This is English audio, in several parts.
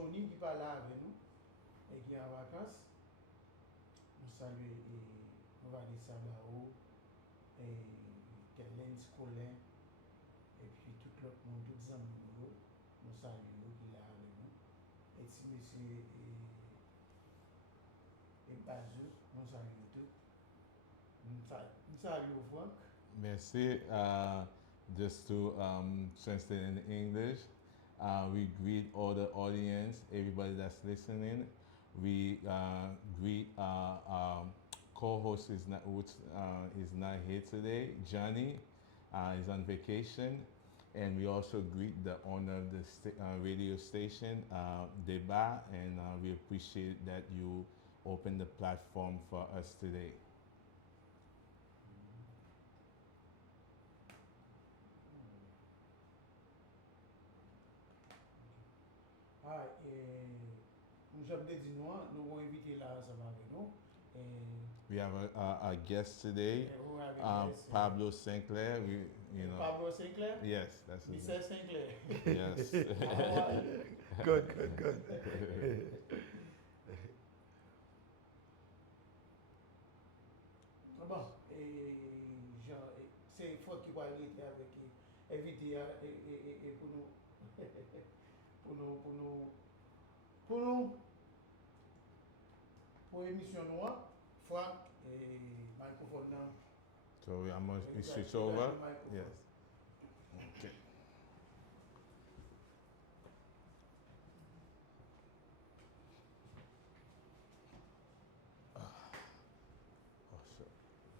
Johnny qui parle avec nous et qui est en vacances. Nous saluons et nous va dire ça là-haut et Kellen Scolin et puis tout l'autre monde, tous les amis nous saluons qui est là avec nous. Et si monsieur et Bazou, nous saluons tout. Nous saluons Franck. Merci. Just to translate in English, we greet all the audience, everybody that's listening. We greet co-host is not here today. Johnny is on vacation, and we also greet the owner of the radio station, Deba, and we appreciate that you opened the platform for us today. Ah, nous avons dit nous avons invité là ensemble avec nous. We have a guest today, Pablo Sinclair. Pablo Sinclair? Yes, that's his name. Mr. Sinclair. Yes. Good. Bon, c'est Franck qui va aller avec invité et pour nous pour l'émission noire, Franck et microphone là. So I'm going to switch over. Yes. Okay.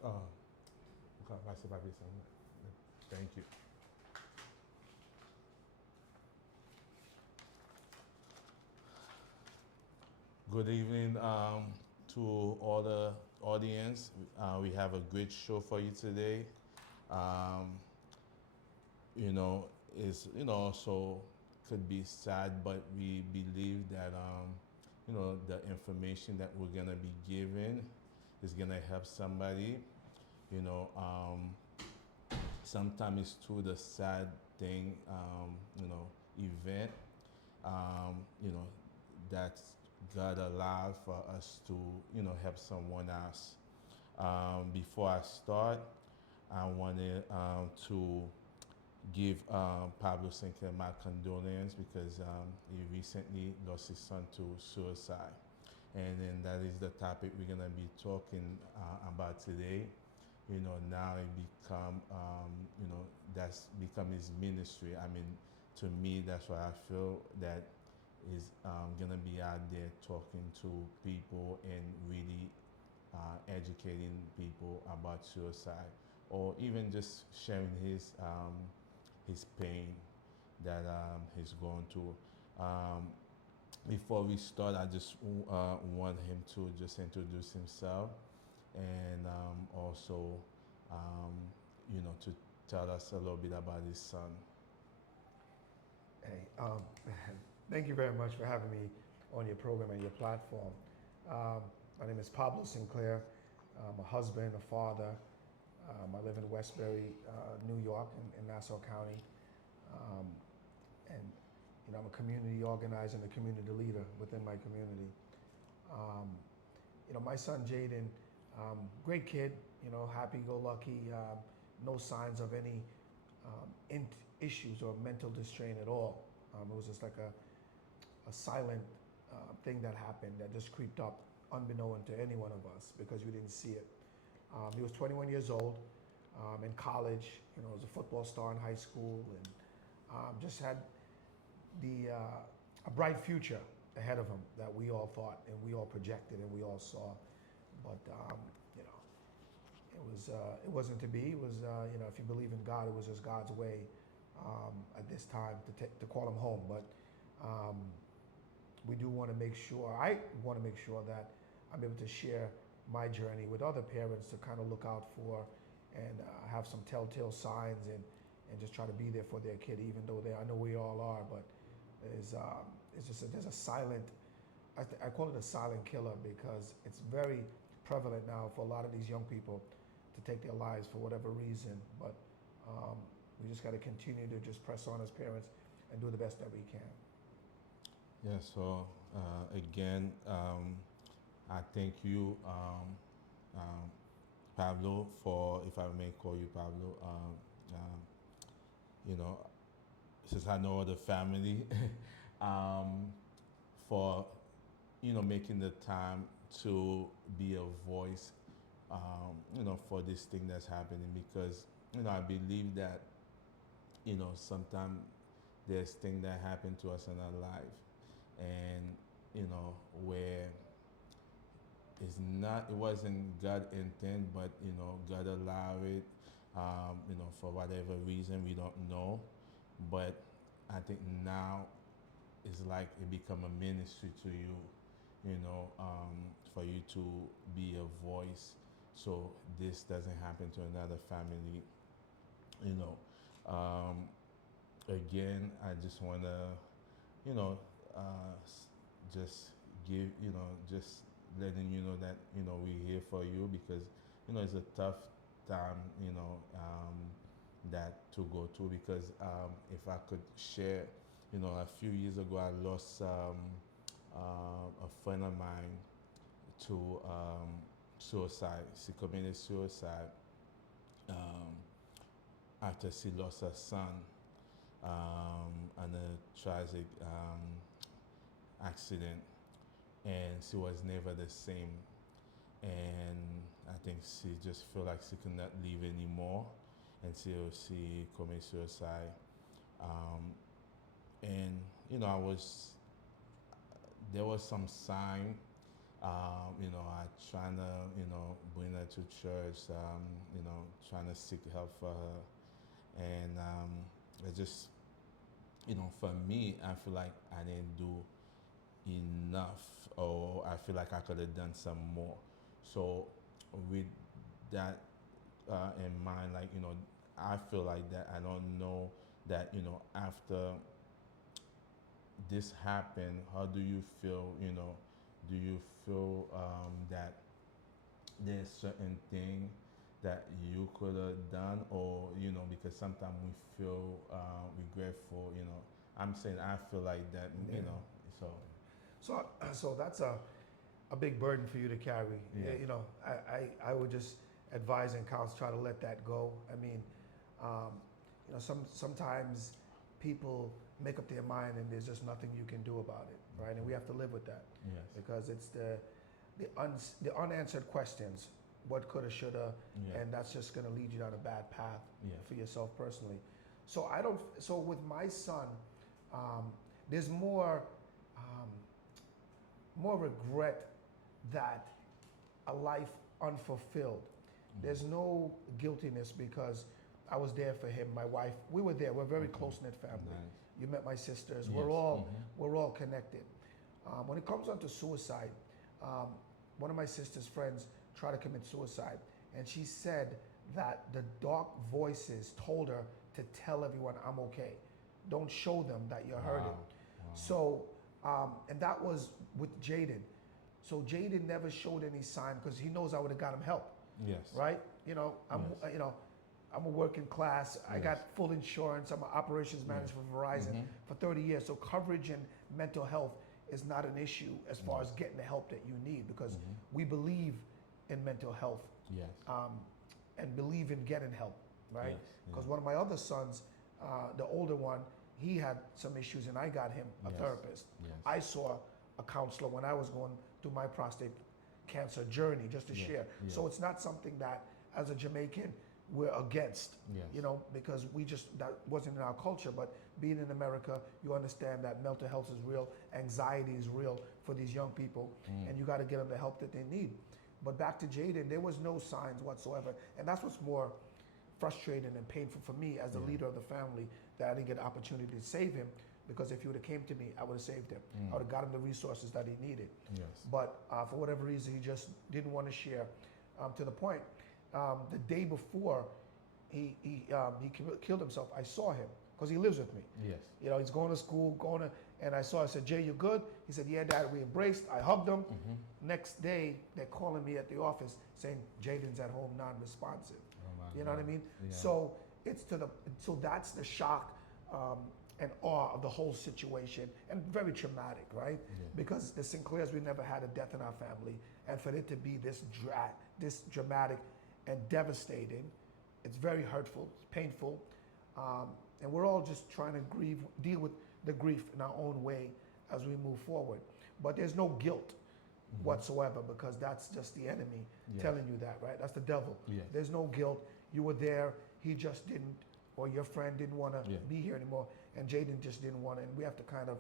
Oh, sure. Thank you. Good evening to all the audience. We have a great show for you today. So could be sad, but we believe that the information that we're gonna be giving is gonna help somebody. Sometimes it's through the sad thing, event, that's God allowed for us to, help someone else. Before I start, I wanted to give Pablo Sinclair my condolences because he recently lost his son to suicide. And then that is the topic we're gonna be talking about today. Now it become, that's become his ministry. I mean, to me, that's what I feel that is gonna be out there talking to people and really educating people about suicide, or even just sharing his pain that he's going through. Before we start, I just want him to just introduce himself and also, to tell us a little bit about his son. Hey, thank you very much for having me on your program and your platform. My name is Pablo Sinclair. I'm a husband, a father. I live in Westbury, New York, in Nassau County. And I'm a community organizer and a community leader within my community. My son Jaden, great kid, happy-go-lucky, no signs of any issues or mental distraint at all. It was just like a silent thing that happened that just creeped up unbeknown to any one of us because we didn't see it. He was 21 years old, in college, was a football star in high school, and just had a bright future ahead of him that we all thought and we all projected and we all saw. But it wasn't to be. It was if you believe in God, it was just God's way at this time to call him home. But we do want to make sure. I want to make sure that I'm able to share my journey with other parents to kind of look out for and have some telltale signs and just try to be there for their kid, even though I know we all are. But there's a silent. I call it a silent killer because it's very prevalent now for a lot of these young people to take their lives for whatever reason. But we just got to continue to just press on as parents and do the best that we can. Yeah, so again, I thank you, Pablo, for, if I may call you Pablo, you know, since I know the family, um, for, making the time to be a voice, for this thing that's happening, because, I believe that, sometimes there's things that happen to us in our life, and, where it wasn't God intent, but, God allowed it, for whatever reason, we don't know. But I think now it's like it become a ministry to you, for you to be a voice, so this doesn't happen to another family, you know. Again, I just want to, you know, just give, just letting you know that, we're here for you, because, it's a tough time, that to go through, because if I could share, a few years ago I lost a friend of mine to suicide. She committed suicide um, after she lost her son in a tragic accident, and she was never the same. And I think she just felt like she could not live anymore until she committed suicide. Um, and I was there was some sign. I trying to bring her to church. Trying to seek help for her, and it just for me, I feel like I didn't do enough, or I feel like I could have done some more. So with that in mind, like I feel like that. I don't know that after this happened, how do you feel? Do you feel that there's certain thing that you could have done, or because sometimes we feel regretful. I'm saying I feel like that. Yeah. So So that's a big burden for you to carry. Yeah. I would just advise and counsel try to let that go. I mean, um, sometimes people make up their mind and there's just nothing you can do about it, right? And we have to live with that yes, because it's the unanswered questions, what coulda, shoulda, yeah, and that's just going to lead you down a bad path yeah, for yourself personally. So I don't. So with my son, there's um, more regret that a life unfulfilled. There's no guiltiness because I was there for him. My wife, we were there. We're a very Okay. close knit family. Nice. You met my sisters. Yes. We're all connected. When it comes onto suicide, um, one of my sister's friends tried to commit suicide, and she said that the dark voices told her to tell everyone, "I'm okay. Don't show them that you're hurting." Wow. So, and that was with Jaden. So Jaden never showed any sign because he knows I would have got him help, Yes. right? Yes. I'm a working class. I Yes. got full insurance. I'm an operations manager for Verizon Mhm. for 30 years. So coverage and mental health is not an issue as far as getting the help that you need because Mhm. we believe in mental health Yes. and believe in getting help, right? Yes. Because one of my other sons, the older one, he had some issues and I got him a Yes. therapist. Yes. I saw a counselor when I was going through my prostate cancer journey just to Yeah, share. yeah. So it's not something that as a Jamaican we're against, Yes. because that wasn't in our culture. But being in America, you understand that mental health is real, anxiety is real for these young people, and you got to get them the help that they need. But back to Jaden, there was no signs whatsoever, and that's what's more frustrating and painful for me as the Yeah. leader of the family that I didn't get an opportunity to save him. Because if he would have came to me, I would have saved him. I would have got him the resources that he needed. Yes. But for whatever reason, he just didn't want to share. To the point, the day before he killed himself, I saw him because he lives with me. Yes. He's going to school, and I said, "Jay, you good?" He said, "Yeah, Dad." We embraced. I hugged him. Next day, they're calling me at the office saying Jaden's at home, non-responsive. Oh my You know what I God. mean? Yeah. So so that's the shock, and awe of the whole situation, and very traumatic, right? Yeah. Because the Sinclairs, we never had a death in our family, and for it to be this dramatic and devastating, it's very hurtful, it's painful, and we're all just trying to deal with the grief in our own way as we move forward. But there's no guilt whatsoever, because that's just the enemy telling you that, right? That's the devil. Yes. There's no guilt. You were there. He just didn't, or your friend didn't want to be here anymore, and Jaden just didn't want to. And we have to kind of,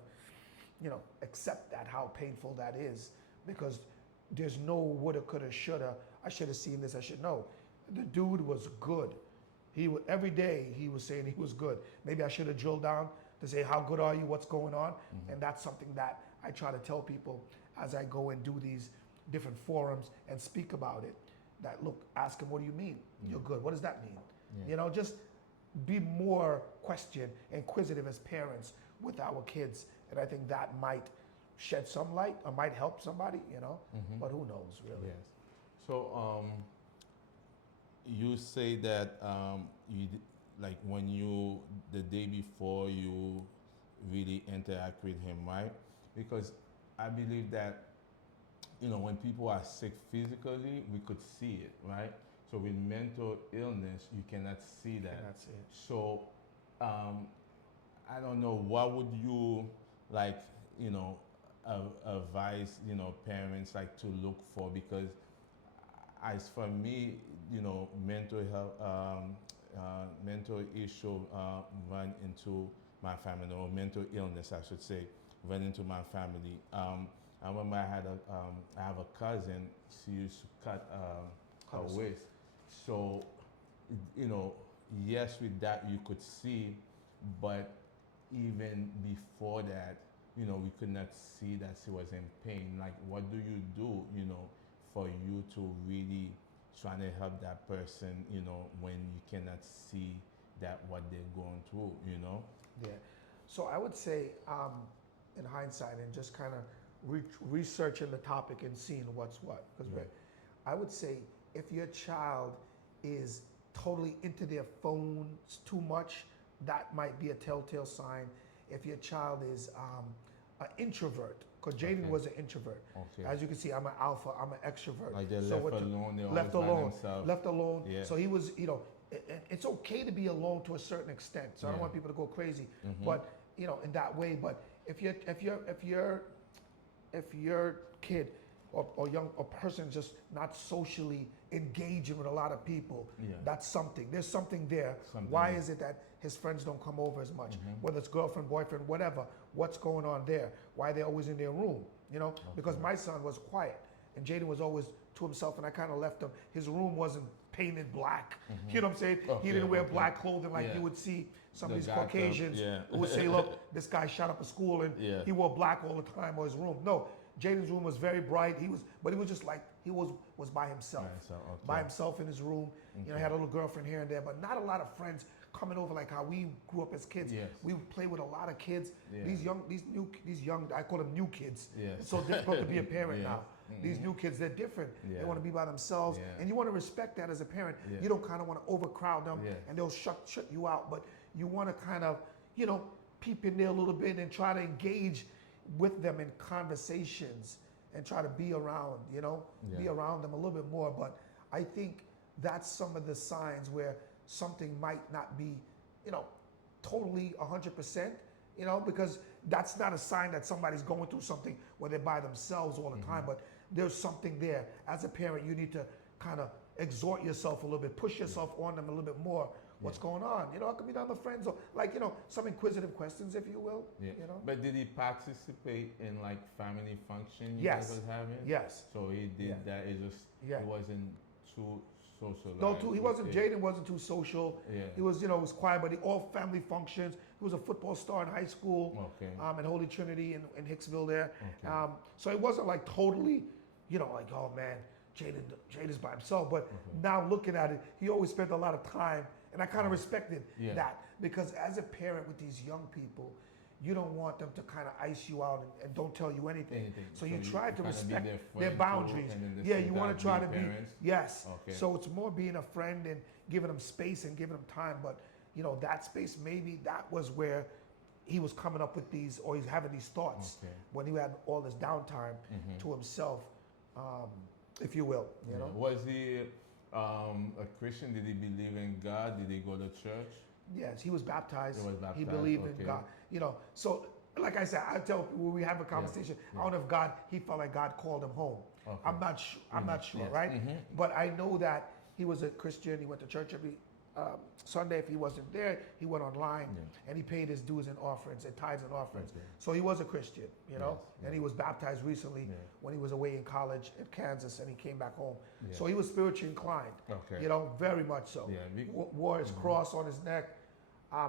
accept that, how painful that is, because there's no woulda, coulda, shoulda. I should have seen this. I should know. The dude was good. Every day he was saying he was good. Maybe I should have drilled down to say, how good are you? What's going on? And that's something that I try to tell people as I go and do these different forums and speak about it. That, look, ask him, what do you mean? You're good. What does that mean? Yeah. Just be more inquisitive as parents with our kids. And I think that might shed some light or might help somebody, but who knows, really. Yes. So, you say that like when the day before you really interact with him, right? Because I believe that, when people are sick physically, we could see it, right? So with mental illness, you cannot see that. That's it. So, I don't know, what would you advise, parents to look for? Because as for me, mental health, mental issue run into my family, or mental illness, I should say, run into my family. I remember I have a cousin. She used to cut her waist. So, yes, with that you could see, but even before that, we could not see that she was in pain. Like, what do you do, for you to really trying to help that person, when you cannot see that what they're going through, Yeah. So I would say, in hindsight, and just kind of researching the topic and seeing what's what. Because I would say, if your child is totally into their phones too much, that might be a telltale sign. If your child is an introvert, because Jaden was an introvert. Okay. As you can see, I'm an alpha, I'm an extrovert. Like they're So left what- alone, they're left always by alone, themselves. left alone. Yeah. So he was, it's okay to be alone to a certain extent. So I don't Yeah. want people to go crazy, but in that way. But if your kid or young or person just not socially engaging with a lot of people, that's something. There's something there. Why is it that his friends don't come over as much? Whether it's girlfriend, boyfriend, whatever. What's going on there? Why they're always in their room? Because my son was quiet and Jaden was always to himself, and I kind of left him. His room wasn't painted black. You know what I'm saying? He didn't wear black clothing like you would see some of these Caucasians who would say, look, this guy shot up a school and he wore black all the time, or his room. No, Jaden's room was very bright. But he was just like, he was by himself. By himself in his room. He had a little girlfriend here and there, but not a lot of friends coming over like how we grew up as kids. Yes. We would play with a lot of kids. Yeah. These young, I call them new kids. Yes. It's so difficult to be a parent Yes. now. These new kids, they're different. Yeah. They want to be by themselves, Yeah. and you want to respect that as a parent. Yeah. You don't kind of want to overcrowd them, Yes. and they'll shut you out. But you want to kind of, peep in there a little bit and try to engage with them in conversations and try to be around, be around them a little bit more. But I think that's some of the signs where something might not be, totally 100%, because that's not a sign that somebody's going through something where they're by themselves all the time. But there's something there. As a parent, you need to kind of exhort yourself a little bit, push yourself on them a little bit more. What's going on? It could be down the friends, or some inquisitive questions, if you will. Yeah. But did he participate in family function you Yes. guys was having? Yes. So he did that. It just Yeah. he wasn't too social. No, he wasn't. Jaden wasn't too social. Yeah. He was, was quiet, but all family functions. He was a football star in high school. Okay. At Holy Trinity in Hicksville there. Okay. So it wasn't totally, like, oh man, Jaden's by himself. But now looking at it, he always spent a lot of time, and I kind of respected that, because as a parent with these young people, you don't want them to kind of ice you out and don't tell you anything. So you try to kinda be respect their their friend boundaries. too, and then at the Yeah, same you want time to try to be be, parents. yes. Okay. So it's more being a friend and giving them space and giving them time. But, that space, maybe that was where he was coming up with these, or he's having these thoughts Okay. when he had all this downtime to himself, if you will. You know. Was he a Christian? Did he believe in God? Did he go to church? Yes, he was baptized. He was He baptized, believed in okay. God. You know, so like I said, I tell people when we have a conversation, I don't know if God, he felt like God called him home. Okay. I'm not sure. I'm not sure, Yes. right? But I know that he was a Christian. He went to church every Sunday. If he wasn't there, he went online and he paid his dues and offerings and tithes and offerings. Okay. So he was a Christian, you know. Yes, And he was baptized recently when he was away in college in Kansas, and he came back home. Yeah. So he was spiritually inclined. Okay. You know, very much so. Yeah, we- Wore his cross on his neck,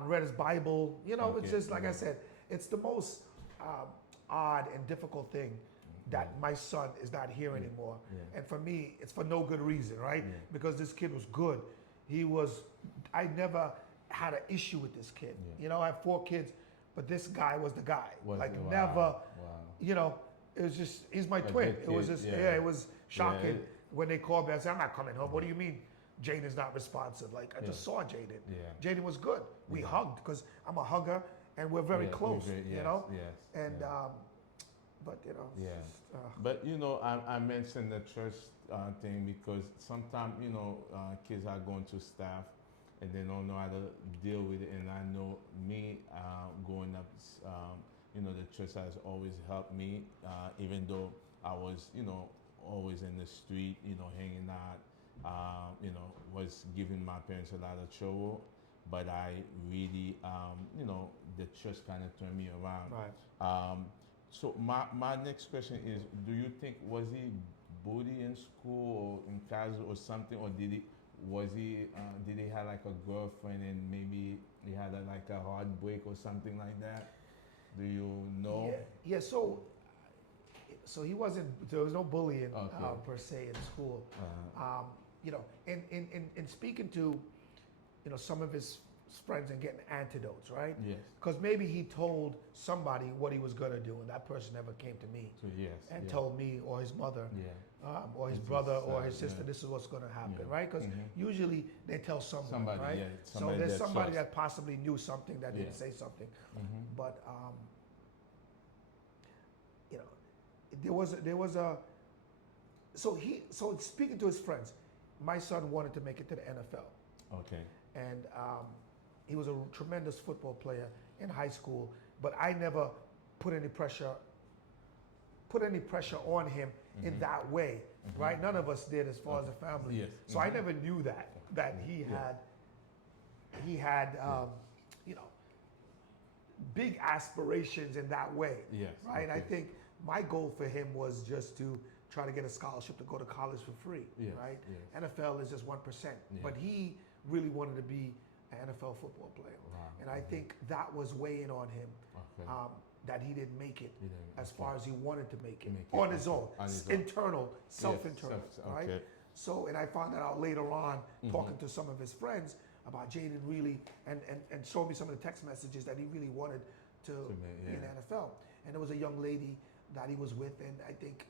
read his Bible. You know, it's Okay, just like I said, it's the most odd and difficult thing that my son is not here anymore. Yeah. And for me, it's for no good reason, right? Yeah. Because this kid was good. I never had an issue with this kid. Yeah. You know, I have 4 kids, but this guy was the guy. Was like it? Wow. never, Wow. you know, it was just, he's my A twin. good It was kid, just, yeah. it was shocking Yeah. when they called me. I said, I'm not coming home. What do you mean Jaden's not responsive? Like, I just saw Jaden. Yeah. Jaden was good. We hugged because I'm a hugger and we're very Yeah, close, yes, you know? Yes. And, yeah. but, you know, Yeah. it's just, But you know, I mentioned the church thing because sometimes you know kids are going to staff and they don't know how to deal with it. And I know me growing up, you know, the church has always helped me, even though I was, you know, always in the street, you know, hanging out, you know, was giving my parents a lot of trouble. But I really, you know, the church kind of turned me around. right. So my next question is: do you think was he bullied in school or in class or something, or did he did he have like a girlfriend and maybe he had like a heartbreak or something like that? Do you know? Yeah, so he wasn't, there was no bullying Okay. per se in school. Uh, You know, in speaking to, you know, some of his friends and getting antidotes, right? yes. Because maybe he told somebody what he was going to do, and that person never came to me So yes. and yeah. told me or his mother Yeah. or his His brother or son, his sister, yeah. this is what's going to happen, Yeah. right? Because usually they tell someone, Somebody, right? yeah, So somebody there's that somebody trusts. that possibly knew something that didn't Yeah. say something. Mhm. But you know, there was a so speaking to his friends, my son wanted to make it to the NFL, Okay. and he was a tremendous football player in high school. But I never put any pressure on him in that way, right? None of us did as far as a family. Yes. So I never knew that he had you know, big aspirations in that way. Yes. Right. I okay. think my goal for him was just to try to get a scholarship to go to college for free. Yes, Right. yes. NFL is just 1%, but he really wanted to be an NFL football player, Wow. and I think that was weighing on him. Okay. That he didn't make it He didn't- as okay. far as he wanted to make it Make it, on his own, on his own. internal, Yes, self-internal, right? Okay. So, and I found that out later on, Mm-hmm. talking to some of his friends about Jaden really, and showed me some of the text messages that he really wanted to be in the yeah. NFL. And there was a young lady that he was with, and I think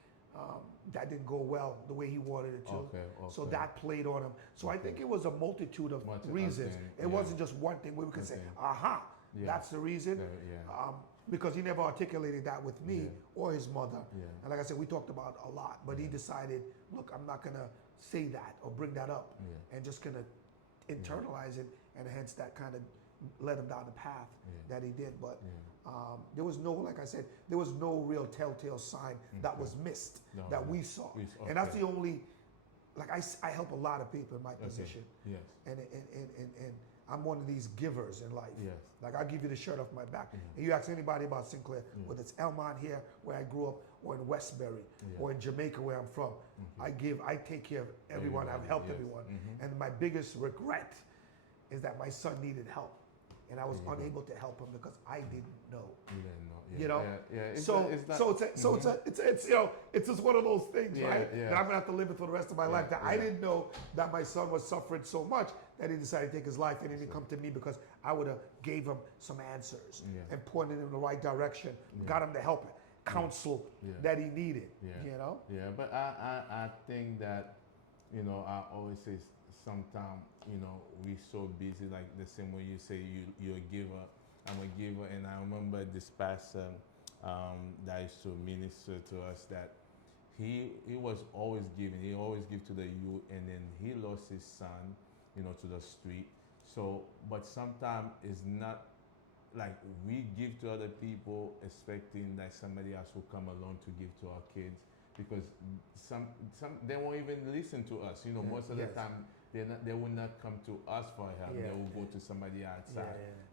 that didn't go well the way he wanted it to. Okay, So okay. that played on him. So I think it was a multitude of reasons. okay, It yeah. wasn't just one thing where we could say, Okay. aha, Yeah. that's the reason. Yeah. Because he never articulated that with me Yeah. or his mother. Yeah. And like I said, we talked about it a lot, but he decided, look, I'm not gonna say that or bring that up, Yeah. and just gonna internalize it, and hence that kind of led him down the path Yeah. that he did. But Yeah. there was no, like I said, there was no real telltale sign that was missed No, that no. we saw. We saw, And that's okay. the only, like I help a lot of people in my position, Yes. and I'm one of these givers in life. Yes. Like I'll give you the shirt off my back. And you ask anybody about Sinclair, whether it's Elmont here, where I grew up, or in Westbury, or in Jamaica, where I'm from. I take care of everyone. I've Everybody, helped yes. everyone. And my biggest regret is that my son needed help, and I was unable to help him because I didn't know. You didn't know. Yeah. You know, Yeah. It's so not- it's you know, it's just one of those things, Yeah, right? yeah. That I'm gonna have to live it for the rest of my Yeah, life. That I yeah. didn't know that my son was suffering so much that he decided to take his life, and he didn't come to me because I would have gave him some answers Yeah. and pointed him in the right direction, got him the help, counsel Yeah. that he needed. Yeah. You know, Yeah, but I think that, you know, I always say sometimes, you know, we so busy, like the same way you say you're a giver. I'm a giver, and I remember this pastor that used to minister to us that he was always giving. He always give to the youth, and then he lost his son, to the street. So, but sometimes it's not like we give to other people expecting that somebody else will come along to give to our kids, because some they won't even listen to us. Most of the Yes. time they will not come to us for help. Yeah. They will go to somebody outside.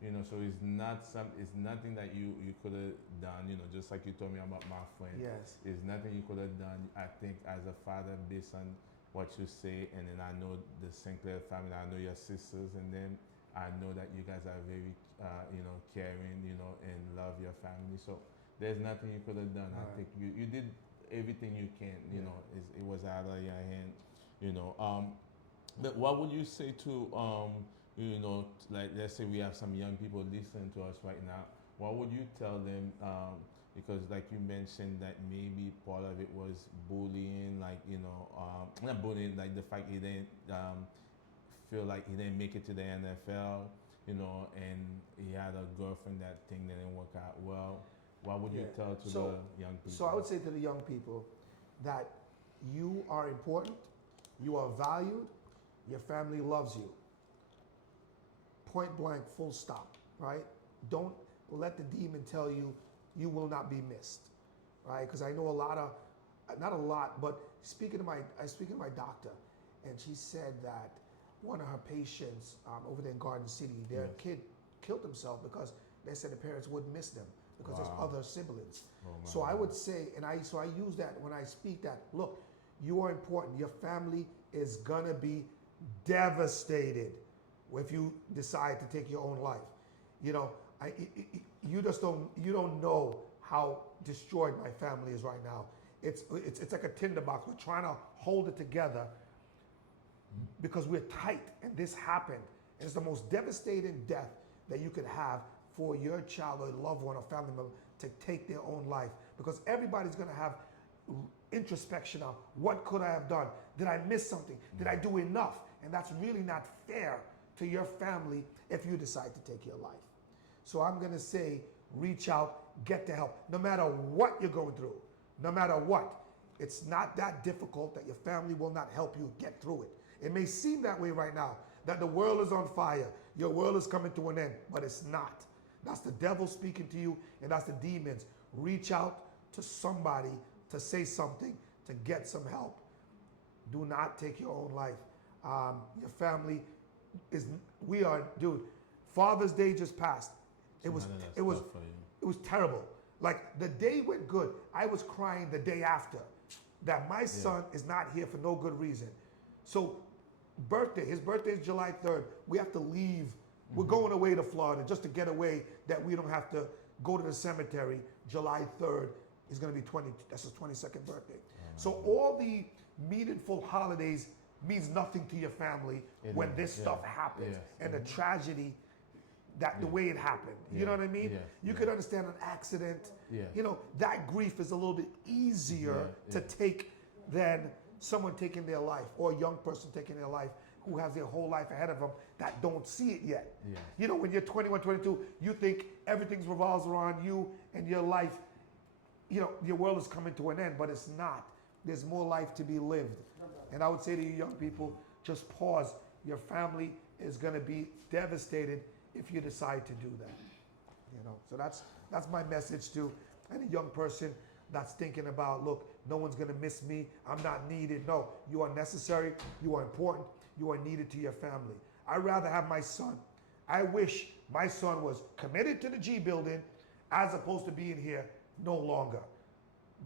Yeah. So it's nothing that you could have done. Just like you told me about my friend. Yes. It's nothing you could have done. I think as a father, based on what you say, and then I know the Sinclair family. I know your sisters, and then I know that you guys are very, caring, and love your family. So there's nothing you could have done. I Right. think you did everything you can. It was out of your hand. You know. But what would you say to, like let's say we have some young people listening to us right now. What would you tell them? Because like you mentioned that maybe part of it was bullying, like not bullying, like the fact he didn't feel like he didn't make it to the NFL, and he had a girlfriend that thing didn't work out well. What would you Yeah. tell to So- the young people? So I would say to the young people that you are important, you are valued, your family loves you. Point blank, full stop, right? Don't let the demon tell you you will not be missed, right? Because I know a lot of, not a lot, but I was speaking to my doctor, and she said that one of her patients over there in Garden City, their Yes. kid killed himself because they said the parents wouldn't miss them because Wow. there's other siblings. Oh, my So I God. would say, and I use that when I speak that, look, you are important. Your family is gonna be devastated if you decide to take your own life. You don't know how destroyed my family is right now. It's like a tinder box. We're trying to hold it together because we're tight, and this happened. And it's the most devastating death that you could have for your child or loved one or family member to take their own life, because everybody's going to have introspection of what could I have done? Did I miss something? Did I do enough? And that's really not fair to your family if you decide to take your life. So I'm going to say, reach out, get the help. No matter what you're going through, no matter what, it's not that difficult that your family will not help you get through it. It may seem that way right now, that the world is on fire, your world is coming to an end, but it's not. That's the devil speaking to you, and that's the demons. Reach out to somebody to say something, to get some help. Do not take your own life. Your family dude, Father's Day just passed. It was tough for you. it was terrible. Like, the day went good. I was crying the day after that my son is not here for no good reason. So his birthday is July 3rd. We have to leave. We're going away to Florida just to get away, that we don't have to go to the cemetery. July 3rd is going to be that's his 22nd birthday. So all the meaningful holidays means nothing to your family when this stuff happens. And the tragedy, the way it happened. You know what I mean? You could understand an accident. That grief is a little bit easier to take than someone taking their life, or a young person taking their life who has their whole life ahead of them that don't see it yet. When you're 21, 22, you think everything revolves around you and your life. Your world is coming to an end, but it's not. There's more life to be lived. And I would say to you young people, just pause. Your family is going to be devastated if you decide to do that. So that's my message to any young person that's thinking about, look, no one's going to miss me. I'm not needed. No, you are necessary. You are important. You are needed to your family. I'd rather have my son. I wish my son was committed to the G building as opposed to being here no longer.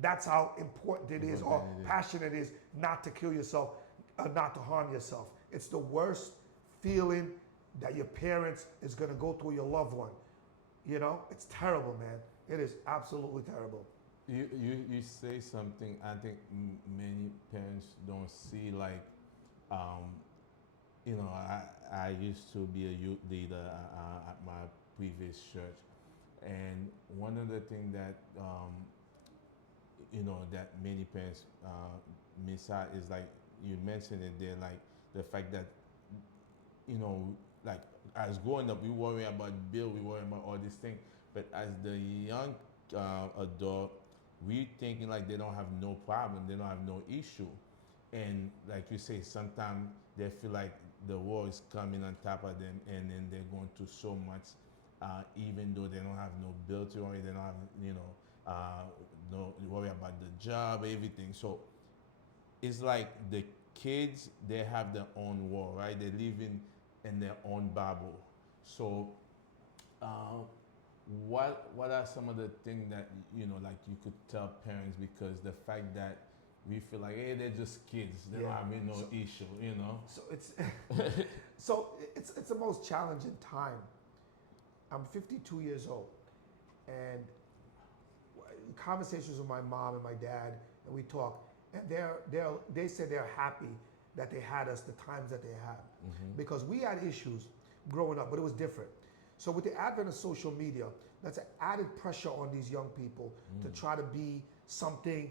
That's how important it is, or passionate it is, not to kill yourself, not to harm yourself. It's the worst feeling that your parents is going to go through your loved one. It's terrible, man. It is absolutely terrible. You say something I think many parents don't see, like, I used to be a youth leader at my previous church, and one of the things that that many parents miss out is, like you mentioned it there, like the fact that like as growing up, we worry about bill, we worry about all these things. But as the young adult, we thinking like they don't have no problem, they don't have no issue, and like you say, sometimes they feel like the world is coming on top of them, and then they're going through so much, even though they don't have no bill to worry, they don't have no worry about the job, everything. So it's like the kids, they have their own world, right? They live in their own bubble. So what are some of the things that like you could tell parents, because the fact that we feel like, hey, they're just kids, they don't Yeah. have no issue. So it's the most challenging time. I'm 52 years old, and conversations with my mom and my dad, and we talk, and they say they're happy that they had us the times that they had, because we had issues growing up, but it was different. So with the advent of social media, that's an added pressure on these young people to try to be something.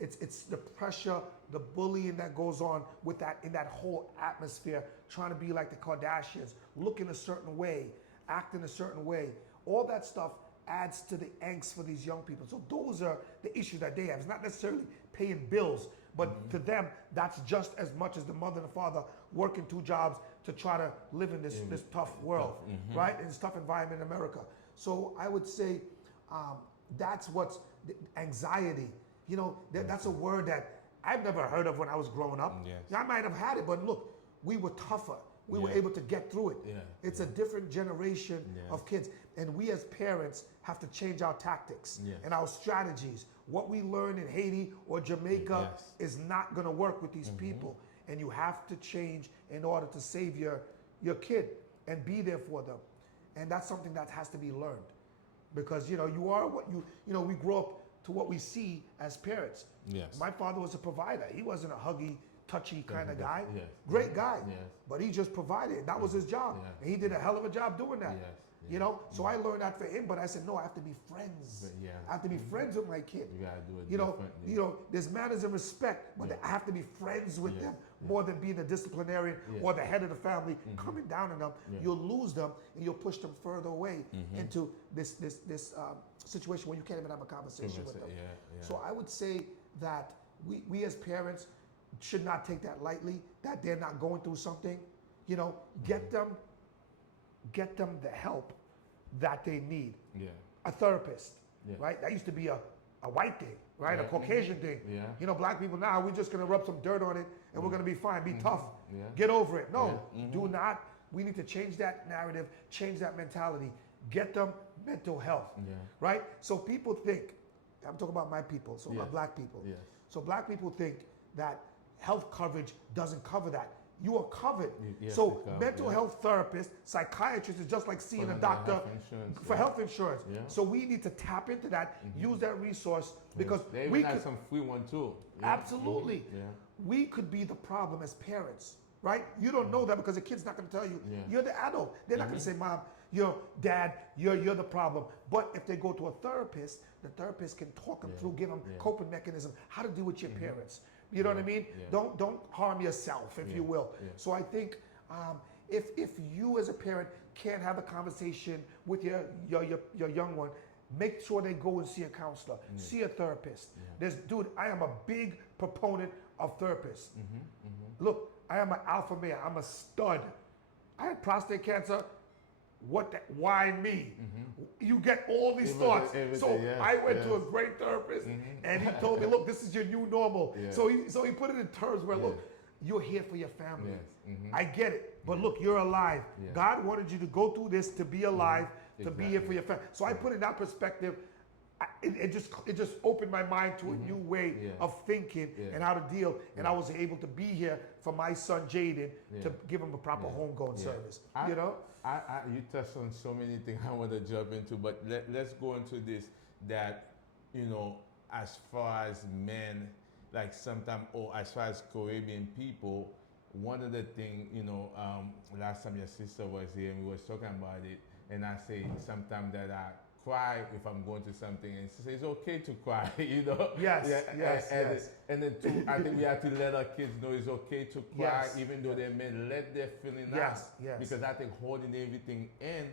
It's the pressure, the bullying that goes on with that, in that whole atmosphere, trying to be like the Kardashians, look in a certain way, act in a certain way. All that stuff adds to the angst for these young people. So those are the issues that they have. It's not necessarily paying bills, but to them, that's just as much as the mother and the father working 2 jobs to try to live in this tough world, right? In this tough environment in America. So I would say that's what's anxiety. That's a word that I've never heard of when I was growing up. Yes. I might have had it, but look, we were tougher. We were able to get through it. Yeah. It's a different generation of kids. And we as parents have to change our tactics and our strategies. What we learned in Haiti or Jamaica is not going to work with these people. And you have to change in order to save your kid and be there for them. And that's something that has to be learned. Because, you are what we grow up to what we see as parents. Yes. My father was a provider. He wasn't a huggy, touchy kind of guy. Yes. Great guy. Yes. But he just provided. That was his job. Yes. And he did a hell of a job doing that. Yes. So I learned that for him, but I said, no, I have to be friends. Yeah. I have to be friends with my kid. You gotta do it differently. There's manners and respect, but I have to be friends with them more than being a disciplinarian or the head of the family, coming down on them. You'll lose them and you'll push them further away into this situation where you can't even have a conversation with them. So I would say that we as parents should not take that lightly, that they're not going through something. Get them the help that they need. Yeah. A therapist, Yeah. right? That used to be a white thing, right? Yeah. A Caucasian thing. Yeah. Black people now, we're just gonna rub some dirt on it and we're gonna be fine, be tough, Yeah. get over it. No, Yeah. do not. We need to change that narrative, change that mentality, get them mental health, right? So people think, I'm talking about my people, so Yes. black people. Yes. So black people think that health coverage doesn't cover that. You are covered. Yes, So it covers, mental health therapists, psychiatrists is just like seeing a doctor Health insurance, for health insurance. Yeah. So we need to tap into that, use that resource, because they even we have could, some free one too. Yeah. absolutely, Yeah. we could be the problem as parents, right? You don't know that because the kid's not going to tell you. Yeah. You're the adult. They're not going to say, "Mom, dad, you're the problem." But if they go to a therapist, the therapist can talk them through, give them coping mechanism, how to deal with your parents. You know what I mean? Yeah. Don't harm yourself, if you will. Yeah. So I think if you as a parent can't have a conversation with your young one, make sure they go and see a counselor, see a therapist. Dude, I am a big proponent of therapists. Look, I am an alpha male. I'm a stud. I had prostate cancer. Why me? You get all these thoughts. So I went to a great therapist and he told me, look, this is your new normal. So he put it in terms where, look, you're here for your family. I get it. But look, you're alive. God wanted you to go through this to be alive, to be here for your family. So I put it in that perspective. It just opened my mind to a new way of thinking and how to deal. And I was able to be here for my son Jaden to give him a proper homegoing service. You touched on so many things I want to jump into, but let's go into this. That as far as men, like sometimes, or as far as Caribbean people, one of the things, last time your sister was here and we was talking about it, and I say sometimes that cry if I'm going to something, and she says it's okay to cry, you know. Yes, yes, and, yes. And then too, I think we have to let our kids know it's okay to cry, Yes, even though they may let their feeling out. Yes, yes. Because I think holding everything in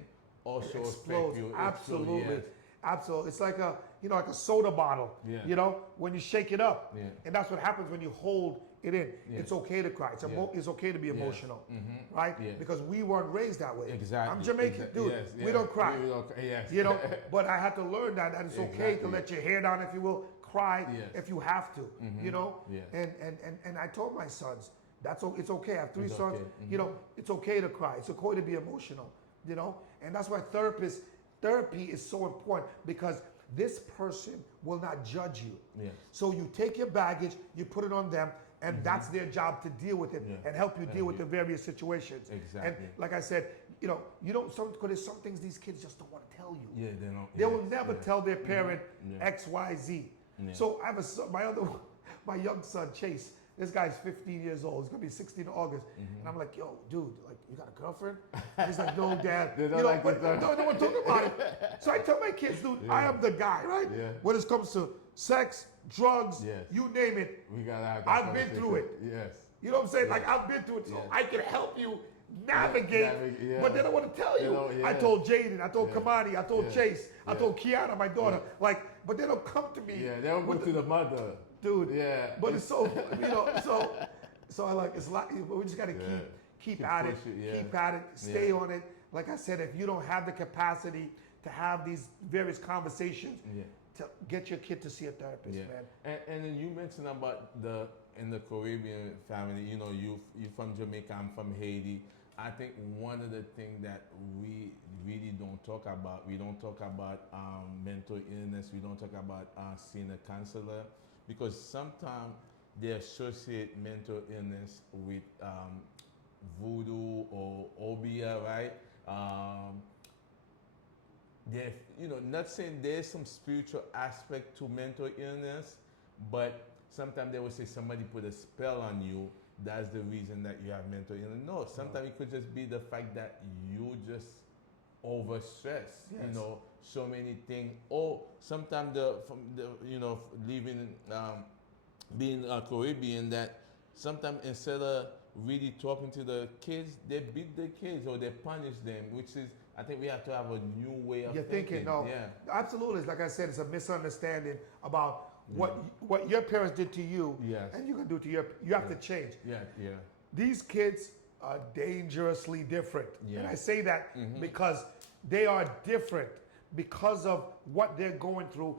also Explodes. affect you. Absolutely. Explode, yes. Absolutely. It's like a, you know, like a soda bottle. Yeah. You know, when you shake it up. Yeah. And that's what happens when you hold it in. Yeah. It's okay to cry. It's okay to be emotional. Right? Yeah. Because we weren't raised that way. Exactly. I'm Jamaican, dude. Yes, We don't cry. Yes. You know, but I had to learn that it's okay to Exactly. let your hair down, if you will, cry Yes. if you have to. You know? Yes. And I told my sons, it's okay. I have 3 It's sons. okay. You know, it's okay to cry. It's okay to be emotional. You know? And that's why therapy is so important, because this person will not judge you. Yes. So you take your baggage, you put it on them, and that's their job to deal with it and help you deal with the various situations. Exactly. And like I said, you know, because there's some things these kids just don't want to tell you. Yeah, they don't. They will never tell their parent X, Y, Z. Yeah. So I have a son, my young son Chase. This guy's 15 years old. He's gonna be 16 in August. And I'm like, yo, dude, like, you got a girlfriend? He's like, no, Dad. They don't you know, like but to no one talking about it. So I tell my kids, dude, I am the guy, right? Yeah. When it comes to sex, drugs, Yes. you name it. We gotta have that I've been through it. Yes. You know what I'm saying? Like, I've been through it, so I can help you navigate. But they don't want to tell you. I told Jaden, I told Kamani, I told Chase, I told Kiana, my daughter. Like, but they don't come to me. Yeah, they'll go to the mother. Dude. Yeah. But it's so, you know, so I like, it's like, we just got to keep at it, keep at it, stay on it. Like I said, if you don't have the capacity to have these various conversations, to get your kid to see a therapist, man. And then you mentioned about in the Caribbean family, you know, you're from Jamaica, I'm from Haiti. I think one of the things that we really don't talk about, we don't talk about mental illness, we don't talk about seeing a counselor, because sometimes they associate mental illness with voodoo or obia, right? You know, not saying there's some spiritual aspect to mental illness, but sometimes they will say somebody put a spell on you. That's the reason that you have mental illness. No, sometimes it could just be the fact that you just overstressed. Yes. You know, so many things. Or sometimes you know, living being a Caribbean, that sometimes instead of really talking to the kids, they beat the kids or they punish them, which is, I think we have to have a new way of thinking. No, absolutely. Like I said, it's a misunderstanding about what your parents did to you, and you can do to you have to change. These kids are dangerously different, and I say that because they are different because of what they're going through.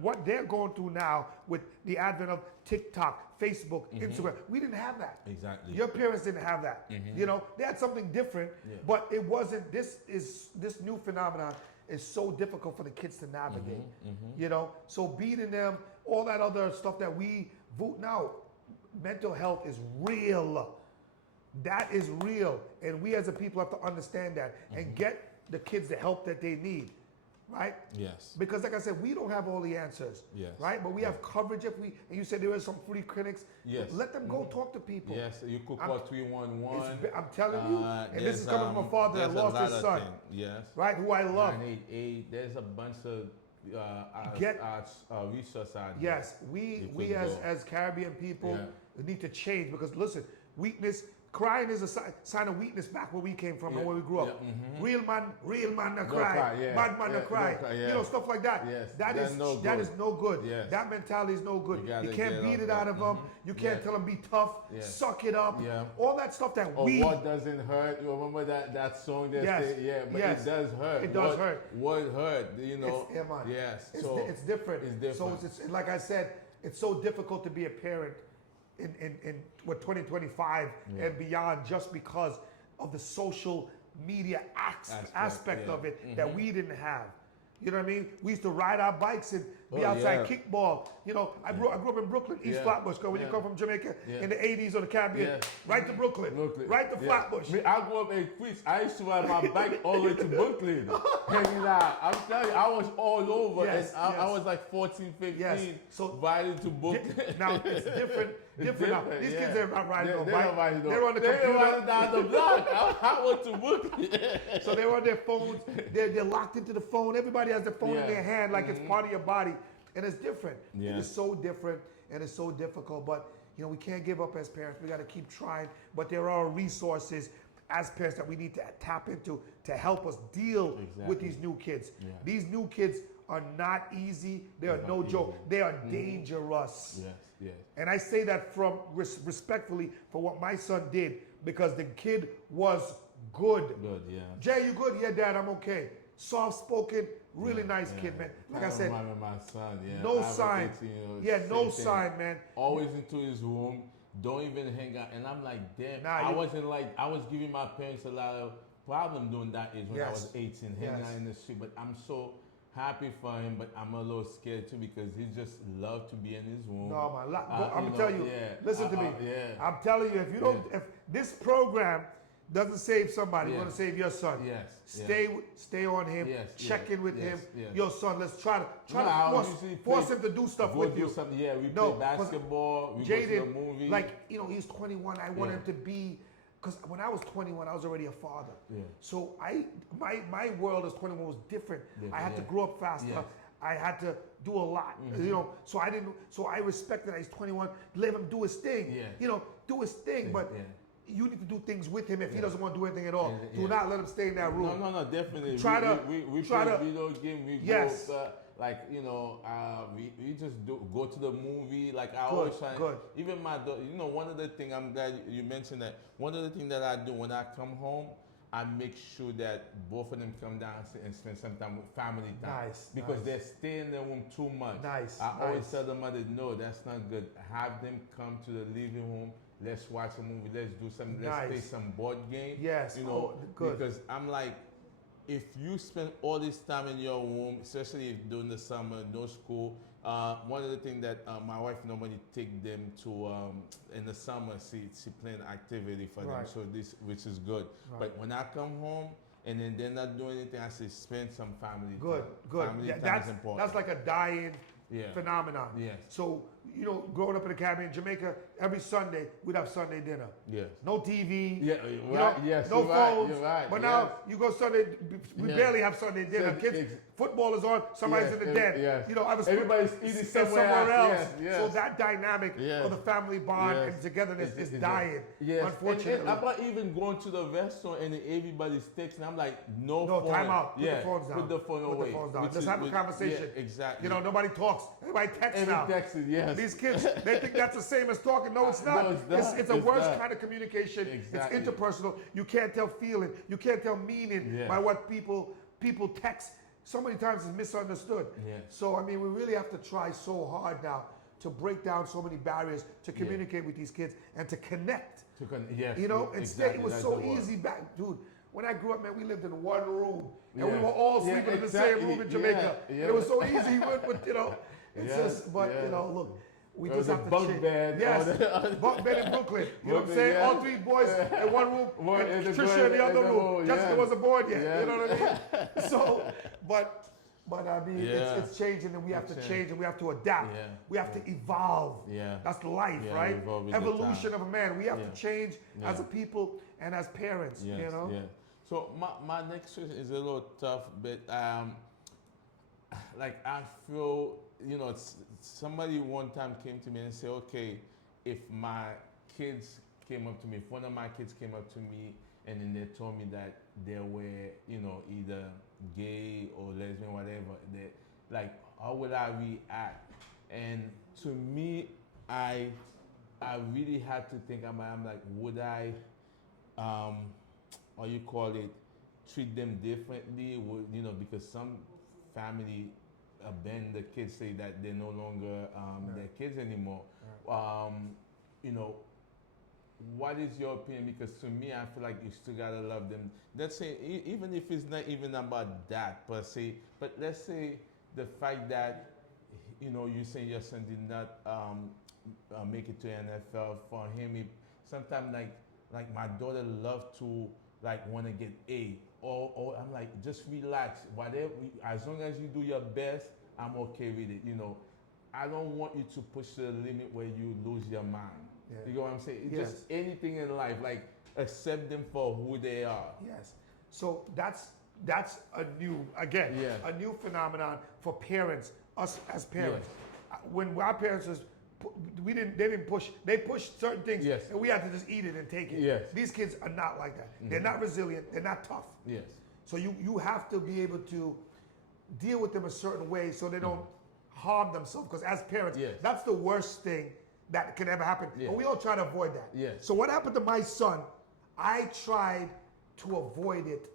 What they're going through now with the advent of TikTok, Facebook, Instagram. We didn't have that. Exactly. Your parents didn't have that. You know, they had something different, but it wasn't. This new phenomenon is so difficult for the kids to navigate. You know, so beating them, all that other stuff that we vote now. Mental health is real. That is real, and we as a people have to understand that and get the kids the help that they need. Right? Yes. Because like I said, we don't have all the answers. Yes. Right? But we have coverage and you said there are some free clinics. Yes. Let them go talk to people. Yes, you could call 311. I'm telling you, and this is coming from a father that lost his son. Yes. Right? Who I love. 988. There's a bunch of resources out there. Yes. We as Caribbean people need to change, because listen, weakness. Crying is a sign of weakness back where we came from and where we grew up. Real man no cry. Bad man no cry. You know, stuff like that. Yes. That is no good. Yes. That mentality is no good. You can't get beat it out of them. You can't tell them be tough. Suck it up. All that stuff that what doesn't hurt. You remember that song that say, but it does hurt. It does hurt. What hurt, you know? Yes. It's different. It's different. So it's like I said, it's so difficult to be a parent in 2025 and beyond, just because of the social media aspect of it that we didn't have. You know what I mean? We used to ride our bikes and be Oh, outside, yeah. kick ball. You know, I grew up in Brooklyn, East Yeah. Flatbush. Cause when you Yeah. come from Jamaica Yeah. in the 80s or the Caribbean, Yeah. right to Brooklyn, right to Yeah. Flatbush. Me, I grew up in Queens. I used to ride my bike all the way to Brooklyn. Hanging out. I'm telling you, I was all over. Yes, and I yes. was like 14, 15, Yes. So riding to Brooklyn. now it's different. Different now. These kids are not riding no They're bike. not riding no- They're on the they're computer. riding down the block. I went to Brooklyn. So they're on their phones. They're locked into the phone. Everybody has their phone in Yeah. their hand like it's part of your body, and it's different. Yeah. It is so different, and it's so difficult. But you know, we can't give up as parents. We got to keep trying. But there are resources as parents that we need to tap into to help us deal with Exactly. these new kids. Yeah. These new kids are not easy. They are They're no not joke. easy. They are dangerous. Yes, yes. And I say that from respectfully for what my son did because the kid was good. Good, yeah. Jay, you good? Yeah, Dad, I'm okay. Soft spoken, really Yeah, nice yeah. kid, man. Like I Kinda said, remind me of my son, yeah. no I have a sign. 18-year-old, Yeah, no same thing. sign, man. Always into his room, don't even hang out. And I'm like, damn, Nah, I you- wasn't like, I was giving my parents a lot of problem doing that age when I Yes. was 18, hanging Yes. out in the street. But I'm so happy for him, but I'm a little scared too because he just loved to be in his room. No, man. I'm you gonna tell know, you. yeah, Listen to me. yeah. I'm telling you, if you don't, if this program doesn't save somebody, Yes. we're gonna save your son. Yes. Stay on him. Yes, Check yes, in with yes, him. yes. Your son. Let's try to No, I force, usually force play- him to do stuff Go with do you. something. Yeah, we No, play 'cause basketball. We go to the Jaden, movie. like, you know, he's 21. I want Yeah. him to be, because when I was 21, I was already a father. Yeah. So my world as 21 was different. Different, I had to yeah. grow up faster. Yes. I had to do a lot, you know. So I respected that he's 21. Let him do his thing. Yeah. You know, do his thing. Yeah, But yeah. you need to do things with him if he Yeah. doesn't want to do anything at all. Yeah, Do yeah. not let him stay in that room. No, definitely. Try to- we try play to- video game. We Yes. go like you know we just go to the movie. Like I Good, always try. good. Even my daughter, you know, one of the things I'm glad you mentioned that. One of the things that I do when I come home, I make sure that both of them come down and spend some time with family time. Nice, Because nice. they stay in the room too much. Nice, I always nice. tell the mother, no, that's not good. Have them come to the living room. Let's watch a movie. Let's do something. Let's play Nice. some board game. Yes, You know, oh, good. because I'm like, if you spend all this time in your room, especially if during the summer, no school, one of the things that my wife normally take them to in the summer, she plan activity for them, Right. so this which is good. Right. But when I come home and then they're not doing anything, I say spend some family Good, time. good. Family Yeah, time is important. that's like a dying Yeah. phenomenon. Yes. So, you know, growing up in the Caribbean, Jamaica, every Sunday we'd have Sunday dinner. Yes. No TV. Yeah, you right, know, yes, no you're right, phones. you're right, But yes. now you go Sunday, we Yeah. barely have Sunday dinner. So, Kids, football is on, somebody's Yes, in the den. yes. You know, I was Everybody's eating somewhere else. Yes, yes. So that dynamic Yes. of the family bond Yes. and togetherness is It's dying. Yes. Unfortunately. And about even going to the restaurant and everybody's texting, I'm like, no No, phone. time out. Put Yeah, the phones down. Put the phone Put away. the phones down. Which Let's is- have a which- conversation. Yeah, exactly. You know, nobody talks. Everybody texts Every now. texted, yes. These kids, they think that's the same as talking. No, it's not. No, it's not. It's a It's worse not. kind of communication. Exactly. It's interpersonal. You can't tell feeling. You can't tell meaning Yeah. by what people text. So many times it's misunderstood. Yes. So I mean, we really have to try so hard now to break down so many barriers to communicate with these kids and to connect. Yes. You know, instead it was that's so the word. easy back, dude. When I grew up, man, we lived in one room and we Yes. were all Yeah, sleeping in the exactly. same room in Yeah, Jamaica. yeah. And it was so easy. But you know, it's Yes, just. But you yes. know, look, we There just was have a to bunk change. bed, Yes, all the- bunk bed in Brooklyn. You know what I'm Brooklyn, saying? yeah. All three boys in one room, One in and the Trisha bed, in the other in the room. room, Jessica yeah. wasn't born yet. Yeah. You know what I mean? So, but I mean, Yeah. it's changing, and we have to It's change, and we have to adapt. Yeah. We have to evolve. Yeah. That's life, Yeah, right? evolve with the Evolution time. of a man. We have Yeah. to change as Yeah. a people and as parents. Yes, You know. yeah. So my next question is a little tough, but like I feel, you know, somebody one time came to me and said, okay, if my kids came up to me, if one of my kids came up to me and then they told me that they were, you know, either gay or lesbian, whatever, they, like, how would I react? And to me, I really had to think about, I'm like, would I, or you call it, treat them differently? Would, you know, because some family abandon the kids, say that they're no longer their kids anymore. You know, what is your opinion? Because to me, I feel like you still gotta love them. Let's say, even if it's not even about that per se, but let's say the fact that you know, you say your son did not make it to NFL. For him, sometimes like my daughter love to like want to get A. Or I'm like, just relax. Whatever, as long as you do your best, I'm okay with it. You know, I don't want you to push to the limit where you lose your mind. Yeah. You know what I'm saying? It's Yes. just anything in life, like accept them for who they are. Yes. So that's a new, again, Yeah. a new phenomenon for parents, us as parents. When our parents was, they didn't push, they pushed certain things, Yes. and we had to just eat it and take it. Yes. These kids are not like that. They're not resilient. They're not tough. Yes. So you have to be able to deal with them a certain way so they don't harm themselves. Because as parents, Yes. that's the worst thing that can ever happen. Yeah. And we all try to avoid that. Yes. So what happened to my son, I tried to avoid it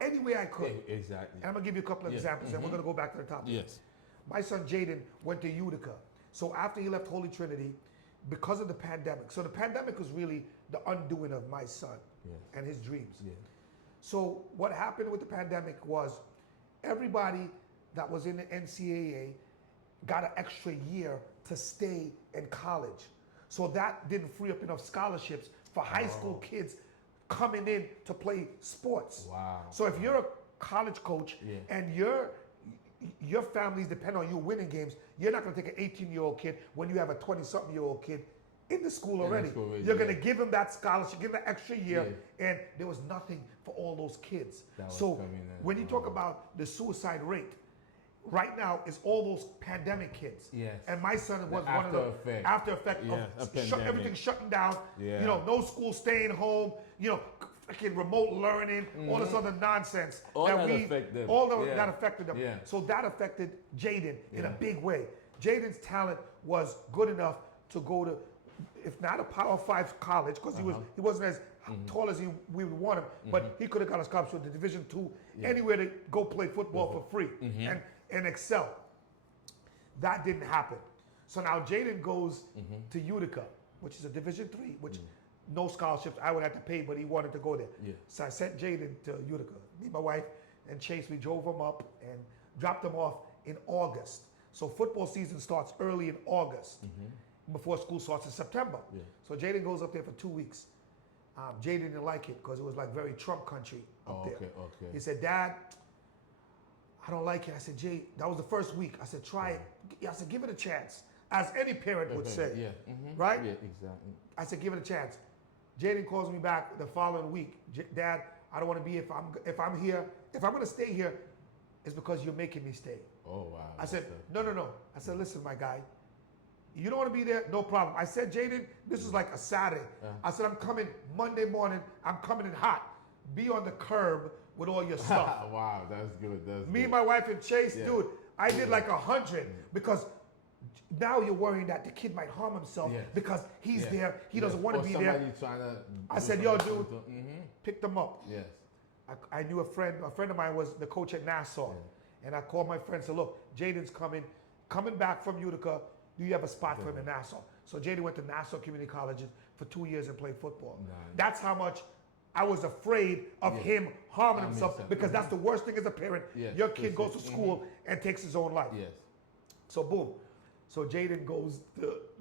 any way I could. Exactly. And I'm gonna give you a couple of Yeah. examples, and we're gonna go back to the topic. Yes. My son Jaden went to Utica. So after he left Holy Trinity, because of the pandemic, so the pandemic was really the undoing of my son Yes. and his dreams. Yeah. So what happened with the pandemic was everybody that was in the NCAA got an extra year to stay in college. So that didn't free up enough scholarships for high school kids coming in to play sports. Wow. So if you're a college coach Yeah. and your families depend on you winning games, you're not going to take an 18-year-old kid when you have a 20-something-year-old kid in the school already. You're going to give him that scholarship, give him an extra year, and there was nothing for all those kids. So when you talk about the suicide rate, right now is all those pandemic kids. Yes. And my son was The one of the after after effect Yeah, a of pandemic. everything shutting down. Yeah. You know, no school, staying home. You know, freaking remote learning, all this other nonsense. All that affect them. All that, Yeah. that affected them. Yeah. So that affected Jaden in a Yeah. big way. Jaden's talent was good enough to go to, if not a Power 5 college, because he wasn't as tall as we would want him, but he could have got a scholarship to Division II, anywhere to go play football for free and excel. That didn't happen. So now Jaden goes to Utica, which is a Division III, which no scholarships I would have to pay, but he wanted to go there. Yeah. So I sent Jaden to Utica. Me, my wife, and Chase, we drove him up and dropped him off in August. So football season starts early in August before school starts in September. Yeah. So Jaden goes up there for 2 weeks. Jaden didn't like it because it was like very Trump country up there. Okay. He said, Dad, I don't like it. I said, Jay, that was the first week. I said, try it. I said, give it a chance, as any parent would say. Yeah. Right? Yeah, exactly. I said, give it a chance. Jaden calls me back the following week. Dad, I don't want to be if I'm here. If I'm going to stay here, it's because you're making me stay. Oh wow. I said, no. I said, listen, my guy, you don't want to be there? No problem. I said, Jaden, this is like a Saturday. I said, I'm coming Monday morning. I'm coming in hot. Be on the curb with all your stuff. Wow, that's good. Me, my wife, and Chase, dude, I did like 100 because now you're worrying that the kid might harm himself because he's there. He doesn't want to be there. I said, yo, dude, pick them up. Yes. I knew a friend of mine was the coach at Nassau. And I called my friend and said, look, Jaden's coming back from Utica. Do you have a spot for him in Nassau? So Jaden went to Nassau Community College for 2 years and played football. Nice. That's how much I was afraid of him harming himself because that's the worst thing as a parent. Yes, Your kid goes to school and takes his own life. Yes. So boom. So Jaden goes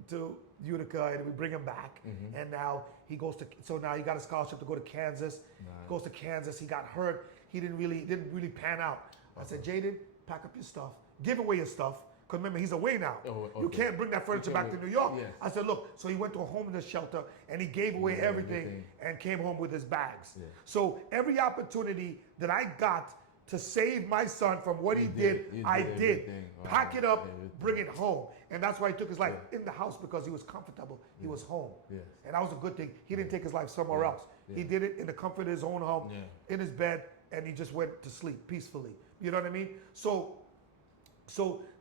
to Utica and we bring him back. And now he goes to, so now he got a scholarship to go to Kansas. Nice. Goes to Kansas. He got hurt. He didn't really pan out. I said, Jaden, pack up your stuff. Give away your stuff. Because remember, he's away now. Oh, okay. You can't bring that furniture back to New York. Yes. I said, look, so he went to a homeless shelter and he gave away everything and came home with his bags. Yeah. So every opportunity that I got to save my son from what he did, I did. everything. Wow. Pack it up, Everything. bring it home. And that's why he took his life in the house because he was comfortable. He was home. Yes. And that was a good thing. He didn't take his life somewhere else. He did it in the comfort of his own home, in his bed, and he just went to sleep peacefully. You know what I mean? So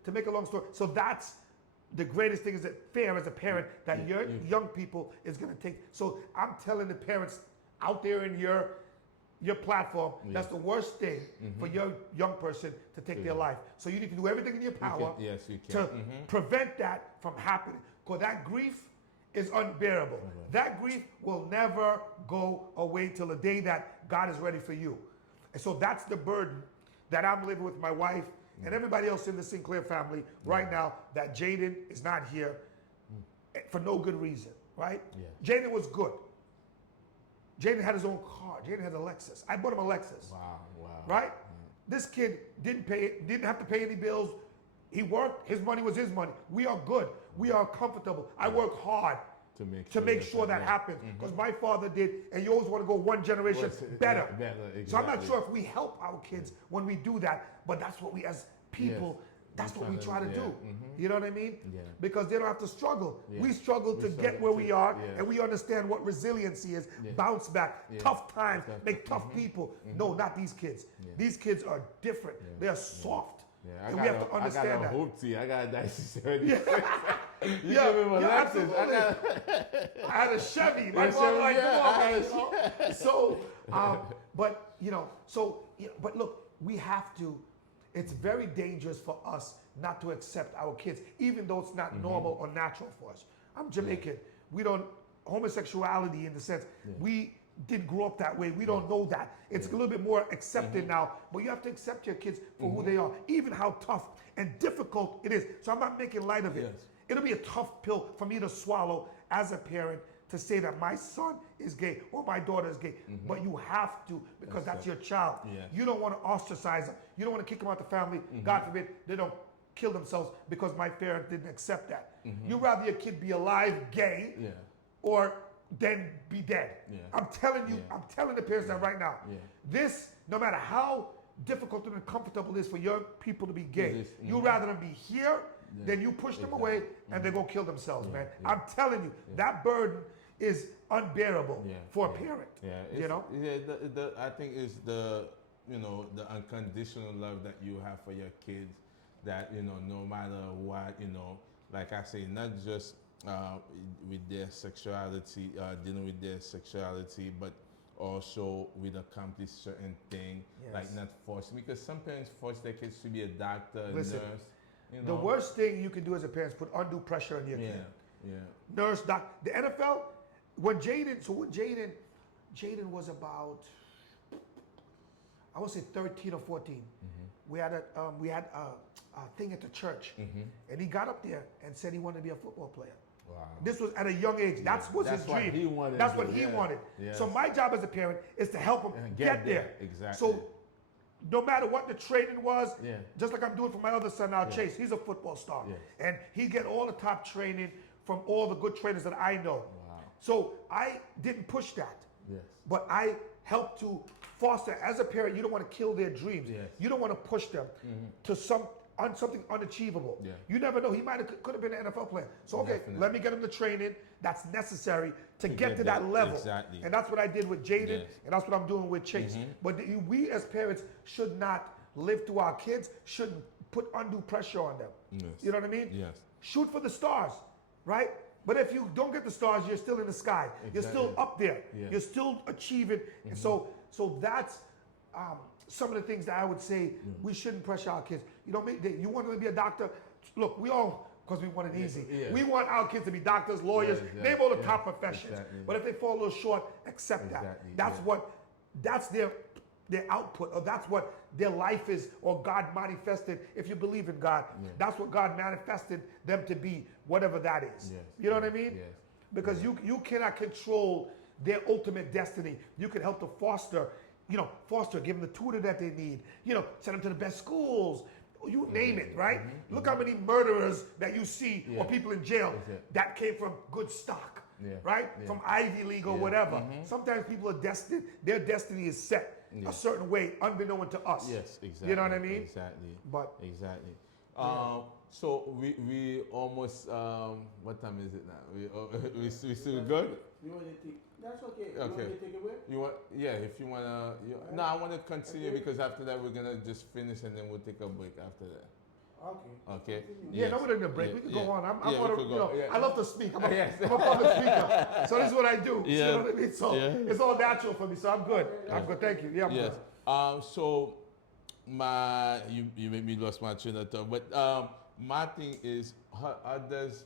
to make a long story, so that's the greatest thing is that fair as a parent that your young people is going to take. So I'm telling the parents out there in your platform, that's the worst thing for your young person to take their life. So you need to do everything in your power you can. to prevent that from happening. Because that grief is unbearable. That grief will never go away till the day that God is ready for you. And so that's the burden that I'm living with my wife and everybody else in the Sinclair family right now that Jaden is not here for no good reason, right? Yeah. Jaden was good. Jaden had his own car. Jaden had a Lexus. I bought him a Lexus. Wow. Right? This kid didn't have to pay any bills. He worked. His money was his money. We are good. We are comfortable. I work hard to make sure that happens, because my father did, and you always want to go one generation better. Exactly. So I'm not sure if we help our kids when we do that, but that's what we as people, that's what we try to do. You know what I mean? Yeah. Because they don't have to struggle. Yeah. We struggle to struggle get where we are, yeah. and we understand what resiliency is, bounce back, tough times, make tough people. No, not these kids. These kids are different. They are soft. Yeah, And we have to understand that. I got a hoopty. I got a 1976. You Yeah, give him a Lexus. absolutely. I had a Chevy. My father like, come on. So, but but look, we have to. It's very dangerous for us not to accept our kids, even though it's not normal or natural for us. I'm Jamaican. We don't homosexuality in the sense we didn't grow up that way. We don't know that. It's a little bit more accepted now, but you have to accept your kids for who they are, even how tough and difficult it is. So I'm not making light of it. Yes. It'll be a tough pill for me to swallow as a parent to say that my son is gay or my daughter is gay, but you have to, because that's your child. Yes. You don't want to ostracize them. You don't want to kick them out the family. God forbid they don't kill themselves because my parent didn't accept that. You'd rather your kid be alive gay or then be dead. Yeah. I'm telling you, I'm telling the parents that right now. Yeah. This, no matter how difficult and uncomfortable it is for your people to be gay, It is. you'd rather them be here than you push them away and they go kill themselves, man. I'm telling you, that burden is unbearable for a parent. Yeah, you know? I think it's the unconditional love that you have for your kids, that, no matter what, like I say, not just with their sexuality, dealing with their sexuality, but also with accomplish certain thing, like not forcing, because some parents force their kids to be a doctor, a nurse. The worst thing you can do as a parent is put undue pressure on your kid. Nurse, doc. The NFL, when Jaden was about, I would say 13 or 14. We had a thing at the church, and he got up there and said he wanted to be a football player. Wow. This was at a young age. That's his dream. He wanted. That's what he wanted. Yes. So my job as a parent is to help him get there. Exactly. So no matter what the training was, just like I'm doing for my other son now, Chase, he's a football star. And he get all the top training from all the good trainers that I know. Wow. So I didn't push that. Yes. But I helped to foster. As a parent, you don't want to kill their dreams. Yes. You don't want to push them to something unachievable. Yeah. You never know. He could have been an NFL player. So okay, Definitely. let me get him the training that's necessary to get to that level. Exactly. And that's what I did with Jaden, Yes. and that's what I'm doing with Chase. But we as parents should not live through our kids, shouldn't put undue pressure on them. Yes. You know what I mean? Yes. Shoot for the stars, right? But if you don't get the stars, you're still in the sky. You're still up there. Yeah. You're still achieving. And so that's some of the things that I would say we shouldn't pressure our kids. You want them to be a doctor? Look, we all, because we want it easy. Yeah. We want our kids to be doctors, lawyers, name all the top professions. Exactly. But if they fall a little short, accept that. That's their output, or that's what their life is, or God manifested. If you believe in God, that's what God manifested them to be, whatever that is. Yes. You know what I mean? Yes. Because you cannot control their ultimate destiny. You can help to foster, give them the tutor that they need, send them to the best schools, you name it, right? Look how many murderers that you see or people in jail that came from good stock, right? From Ivy League or whatever. Sometimes people are destined, their destiny is set a certain way, unbeknown to us. Yes, exactly. You know what I mean? Exactly. But exactly. So we almost what time is it now? We still good? You want to take? That's okay. You Okay. want to take a break? You want? Yeah, if you wanna. No, I want to continue because after that we're gonna just finish and then we'll take a break after that. Okay. Okay. yeah, Yes. no, we're in the break. We can go on. I'm Yeah, on we could go. Yeah. I love to speak. I'm a Yes. public speaker. So this is what I do. Yeah. You know what I mean? So Yeah. it's all natural for me. So I'm good. I'm good. Thank you. Yeah, I'm Yes. good. So you made me lost my train of thought. But my thing is, how does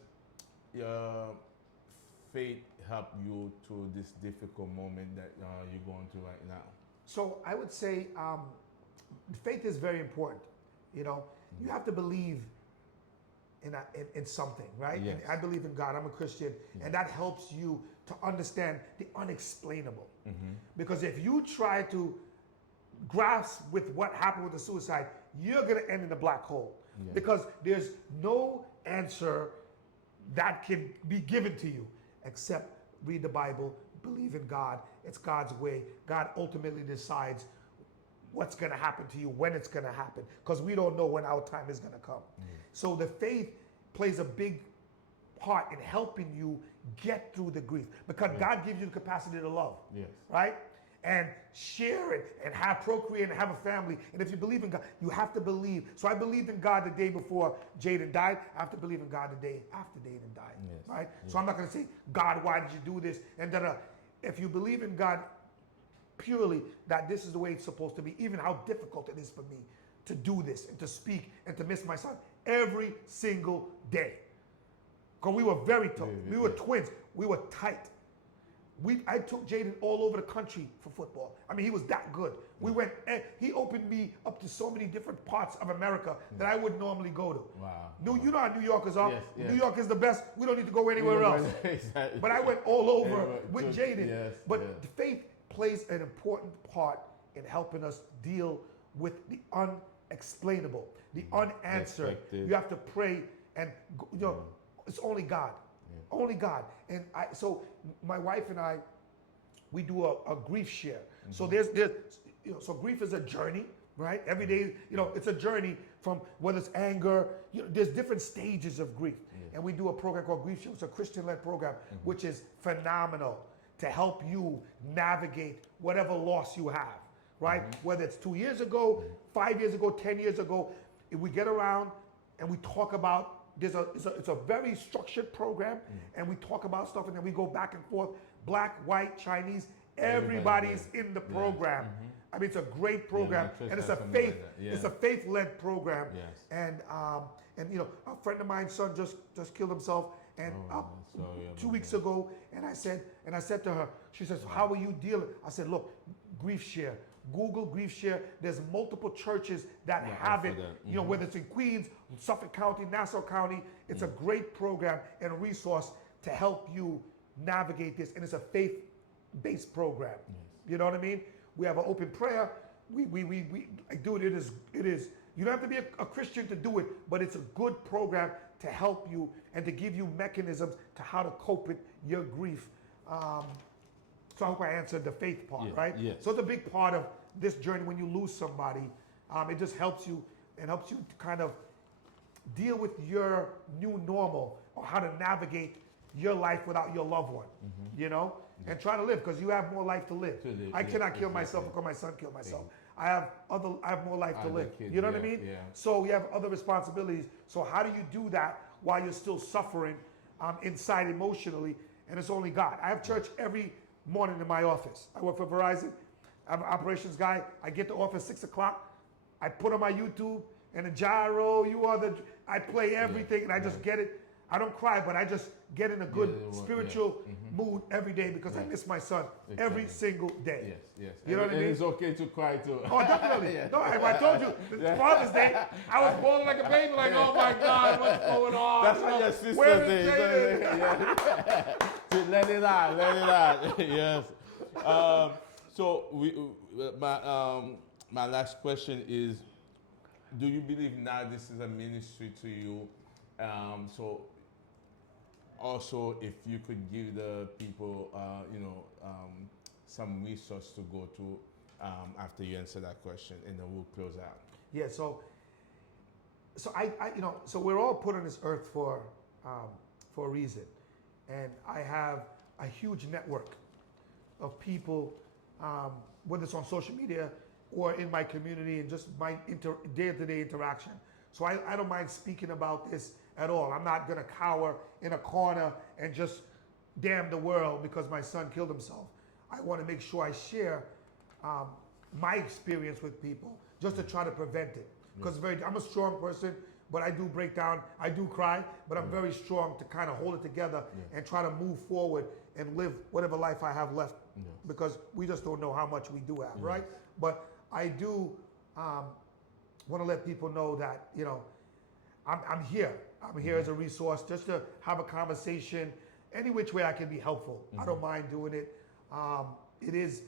your faith help you through this difficult moment that you're going through right now? So I would say faith is very important. You know, you have to believe in something, right? Yes. And I believe in God. I'm a Christian, and that helps you to understand the unexplainable. Because if you try to grasp with what happened with the suicide, you're going to end in a black hole. Because there's no answer that can be given to you except read the Bible, believe in God. It's God's way. God ultimately decides what's going to happen to you, when it's going to happen, because we don't know when our time is going to come. So the faith plays a big part in helping you get through the grief, because God gives you the capacity to love, right? And share it and procreate and have a family. And if you believe in God, you have to believe. So I believed in God the day before Jaden died. I have to believe in God the day after Jaden died, right? So I'm not going to say, God, why did you do this? And then if you believe in God purely that this is the way it's supposed to be, even how difficult it is for me to do this and to speak and to miss my son every single day. Because we were very tough. We were twins. We were tight. I took Jaden all over the country for football. I mean, he was that good. We went, he opened me up to so many different parts of America that I wouldn't normally go to. Wow. You know how New Yorkers are? Yes. New York is the best. We don't need to go anywhere else. Exactly. But I went all over with Jaden. But the faith plays an important part in helping us deal with the unexplainable, the unanswered. You have to pray, and it's only God. Only God. And so my wife and I, we do a grief share. So there's so grief is a journey, right? Every day, it's a journey from whether it's anger, there's different stages of grief. And we do a program called Grief Share. It's a Christian-led program, which is phenomenal to help you navigate whatever loss you have, right? Whether it's 2 years ago, 5 years ago, 10 years ago, if we get around and we talk about, it's a very structured program, and we talk about stuff, and then we go back and forth, black, white, Chinese, everybody's in the program. I mean, it's a great program, and it's a faith-led program. And a friend of mine's son just killed himself, and 2 weeks ago, and I said to her, she says, how are you dealing? I said, look, Grief Share. Google Grief Share. There's multiple churches that have it, whether it's in Queens, Suffolk County, Nassau County. It's a great program and a resource to help you navigate this. And it's a faith-based program. You know what I mean? We have an open prayer. We do it. It is. You don't have to be a Christian to do it, but it's a good program to help you and to give you mechanisms to how to cope with your grief. So I hope I answered the faith part, right? So it's a big part of this journey when you lose somebody. It just helps you and helps you to kind of deal with your new normal, or how to navigate your life without your loved one, and try to live, because you have more life to live. I cannot kill myself because my son killed myself. I have more life to live. You know what I mean? So we have other responsibilities. So how do you do that while you're still suffering inside emotionally? And it's only God. I have church every morning in my office. I work for Verizon. I'm an operations guy. I get to office 6 o'clock. I put on my YouTube and a gyro. I play everything, and I just get it. I don't cry, but I just get in a good spiritual mood every day, because I miss my son every single day. You know what I mean? It's okay to cry too. Oh, definitely. No, I told you, Father's Day, I was bawling like a baby, like, oh my God, what's going on? That's what your sister did. Let it out. Yes. So my last question is, do you believe now this is a ministry to you? So also, if you could give the people, some resource to go to after you answer that question, and then we'll close out. Yeah. So so we're all put on this earth for a reason, and I have a huge network of people, whether it's on social media or in my community, and just my day-to-day interaction. So I don't mind speaking about this at all. I'm not going to cower in a corner and just damn the world because my son killed himself. I want to make sure I share my experience with people, just to try to prevent it. Because I'm a strong person, but I do break down. I do cry, but I'm very strong to kind of hold it together and try to move forward and live whatever life I have left. Because we just don't know how much we do have, right? But I do want to let people know that, you know, I'm here. I'm here as a resource just to have a conversation. Any which way I can be helpful. I don't mind doing it. It is,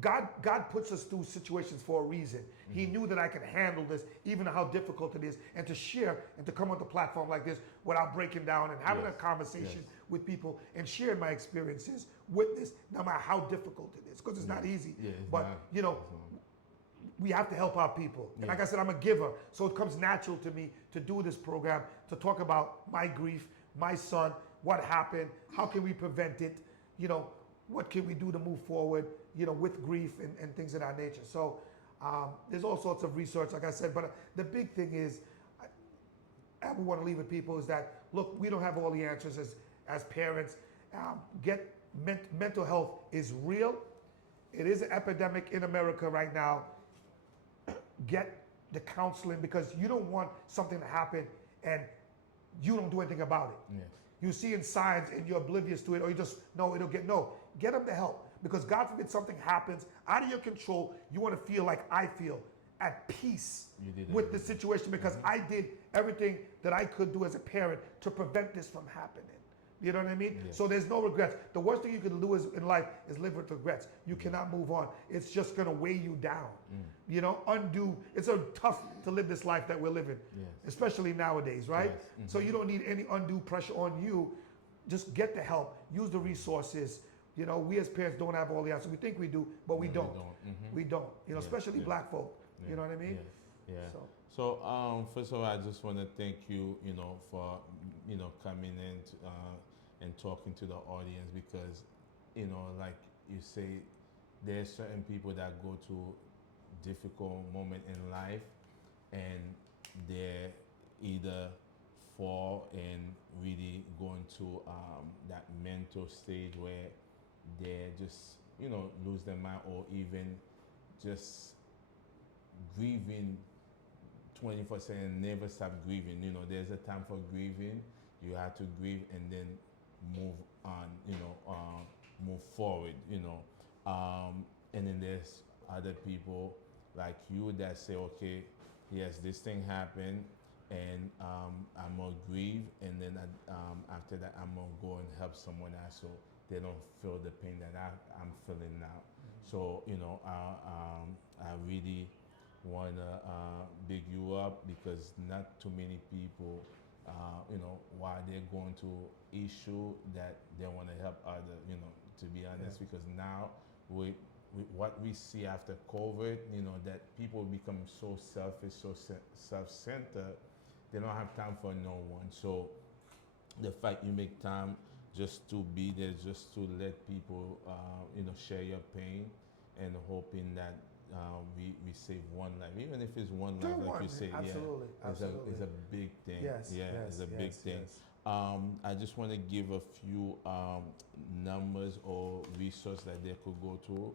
God puts us through situations for a reason. He knew that I could handle this, even how difficult it is, and to share and to come on the platform like this without breaking down and having a conversation with people and sharing my experiences with this, no matter how difficult it is, because it's not easy. But you know, we have to help our people. And like I said, I'm a giver, so it comes natural to me to do this program, to talk about my grief, my son, what happened, how can we prevent it, you know, what can we do to move forward, you know, with grief and things of that nature. So there's all sorts of research, like I said, but the big thing is, I would want to leave with people is that, look, we don't have all the answers as parents. Mental health is real. It is an epidemic in America right now. Get the counseling, because you don't want something to happen and you don't do anything about it. Yes. You see in signs and you're oblivious to it, or you just know it'll get them the help, because God forbid something happens out of your control. You want to feel like I feel, at peace with the situation, because I did everything that I could do as a parent to prevent this from happening. You know what I mean? Yes. So there's no regrets. The worst thing you can do in life is live with regrets. You cannot move on. It's just going to weigh you down. You know, it's tough to live this life that we're living, especially nowadays, right? Yes. So you don't need any undue pressure on you. Just get the help. Use the resources. You know, we as parents don't have all the answers. We think we do, but we don't. We don't. You know, especially black folk. You know what I mean? Yeah. So, first of all, I just want to thank you, you know, for, you know, coming in and talking to the audience, because, you know, like you say, there's certain people that go through difficult moment in life, and they're either fall and really going to that mental stage where they just, you know, lose their mind, or even just grieving 24/7, never stop grieving. You know, there's a time for grieving. You have to grieve and then move on, you know, move forward, you know. And then there's other people like you that say, okay, yes, this thing happened, and I'm gonna grieve, and then after that, I'm gonna go and help someone else so they don't feel the pain that I'm feeling now. So, you know, I really want to big you up, because not too many people, you know, while they're going to issue that they want to help others, you know, to be honest, because now with what we see after COVID, you know, that people become so selfish, so self-centered, they don't have time for no one. So the fact you make time just to be there, just to let people, you know, share your pain, and hoping that we save one life, even if it's one life, like you say. Absolutely, absolutely. It's a big thing. Yes, It's a big thing. yes. I just want to give a few numbers or resources that they could go to.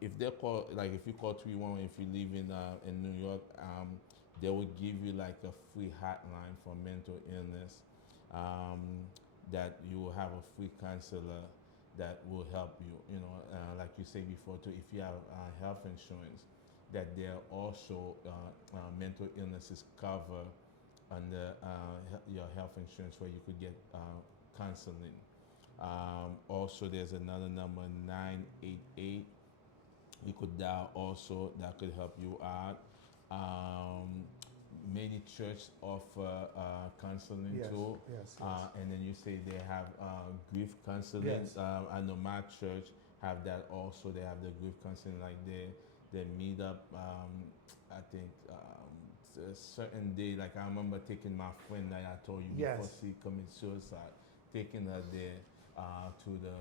If they call, like if you call 311, if you live in New York, they will give you like a free hotline for mental illness. That you will have a free counselor that will help you. You know, like you said before too, if you have health insurance, that there are also mental illnesses cover under your health insurance, where you could get counseling. Also, there's another number, 988. You could dial also, that could help you out. Many churches offer counseling too. And then you say they have grief counseling. Yes. I know my church have that also. They have the grief counseling, like they meet up. I think a certain day, like I remember taking my friend that I told you before she committed suicide, taking her there to the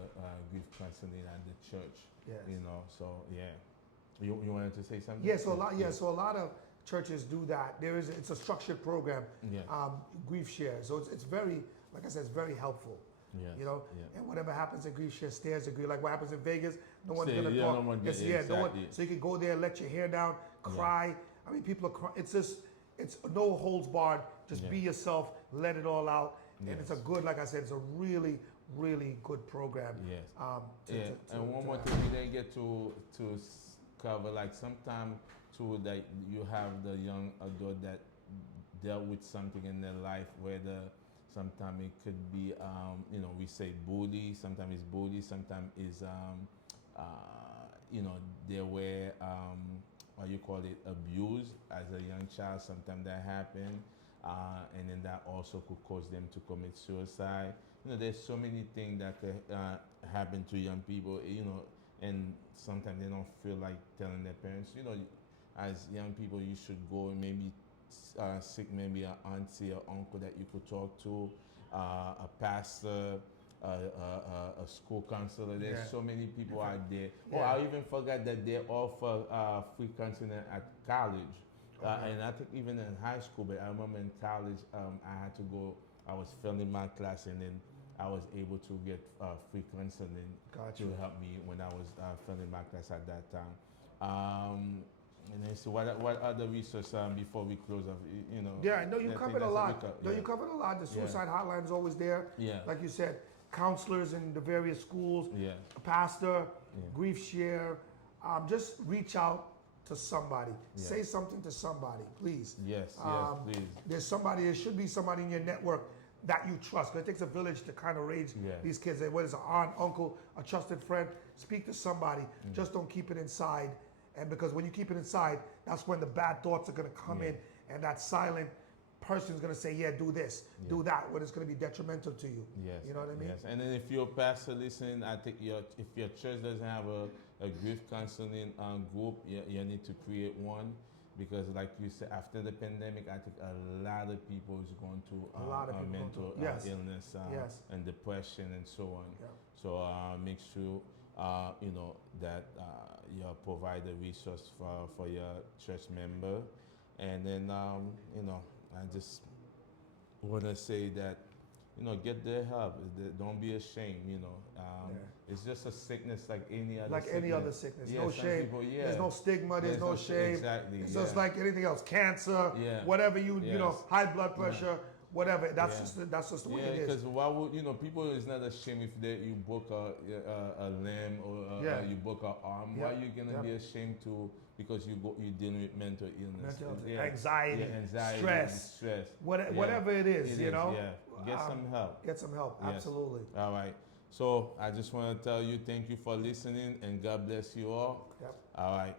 grief counseling at the church. You know, so yeah. You wanted to say something? Yeah, so a lot of churches do that. It's a structured program, grief share. So it's very, like I said, it's very helpful. You know, and whatever happens in grief share stays agree. Like what happens in Vegas, no one's gonna talk. No one so you can go there, let your hair down, cry. I mean, people are crying. It's no holds barred. Just be yourself, let it all out, and it's a good, like I said, it's a really, really good program. And one more thing we didn't get to cover, like sometimes too that you have the young adult that dealt with something in their life, whether sometimes it could be, we say bully, sometimes it's bully, sometimes it's, they were, what you call it, abused as a young child. Sometimes that happened, and then that also could cause them to commit suicide. There's so many things that could happen to young people, and sometimes they don't feel like telling their parents. As young people, you should go and maybe seek maybe an auntie or uncle that you could talk to, a pastor, a school counselor. There's Yeah. so many people out there. Oh, Yeah. I even forgot that they offer free counseling at college. Okay. And I think even in high school, but I remember in college, I had to go, I was failing my class, and then I was able to get free counseling Gotcha. to help me when I was failing my class at that time. And then so what other resources before we close up, Yeah, I know you I think covered a that's lot. big No, you covered a lot. The suicide hotline is always there. Yeah. Like you said, counselors in the various schools, Yeah. a pastor, Yeah. grief share. Just reach out to somebody. Yeah. Say something to somebody, please. Yes, please. There should be somebody in your network that you trust. 'Cause it takes a village to kind of raise Yeah. these kids. Whether it's an aunt, uncle, a trusted friend, speak to somebody. Just don't keep it inside. And because when you keep it inside, that's when the bad thoughts are going to come in, and that silent person's going to say, yeah, do this, do that, when it's going to be detrimental to you. Yes. You know what I mean? Yes. And then if you're a pastor listening, I think if your church doesn't have a grief counseling group, you need to create one, because like you said, after the pandemic, I think a lot of people is going through A lot of people mental going through- yes. illness Yes. and depression and so on. Yeah. So make sure that you provide a resource for your church member. And then I just want to say that get their help. Don't be ashamed. It's just a sickness like any other. Like sickness. any other sickness. Yeah, No some shame. people, There's no stigma. There's no shame. Exactly. It's just like anything else. Cancer, Yeah. whatever you know, Yes. high blood pressure, whatever. That's Yeah. just the way Yeah, it is. because why would people is not ashamed if you broke a limb or Yeah. you broke an arm. Yeah. Why are you gonna Yeah. be ashamed to because you're dealing with mental illness, Mental illness, Yeah. anxiety, anxiety, stress. stress. Whatever it is, It is, know. Yeah. Get some help. Get some help. Yes. Absolutely. All right. So I just want to tell you thank you for listening and God bless you all. Yep. All right.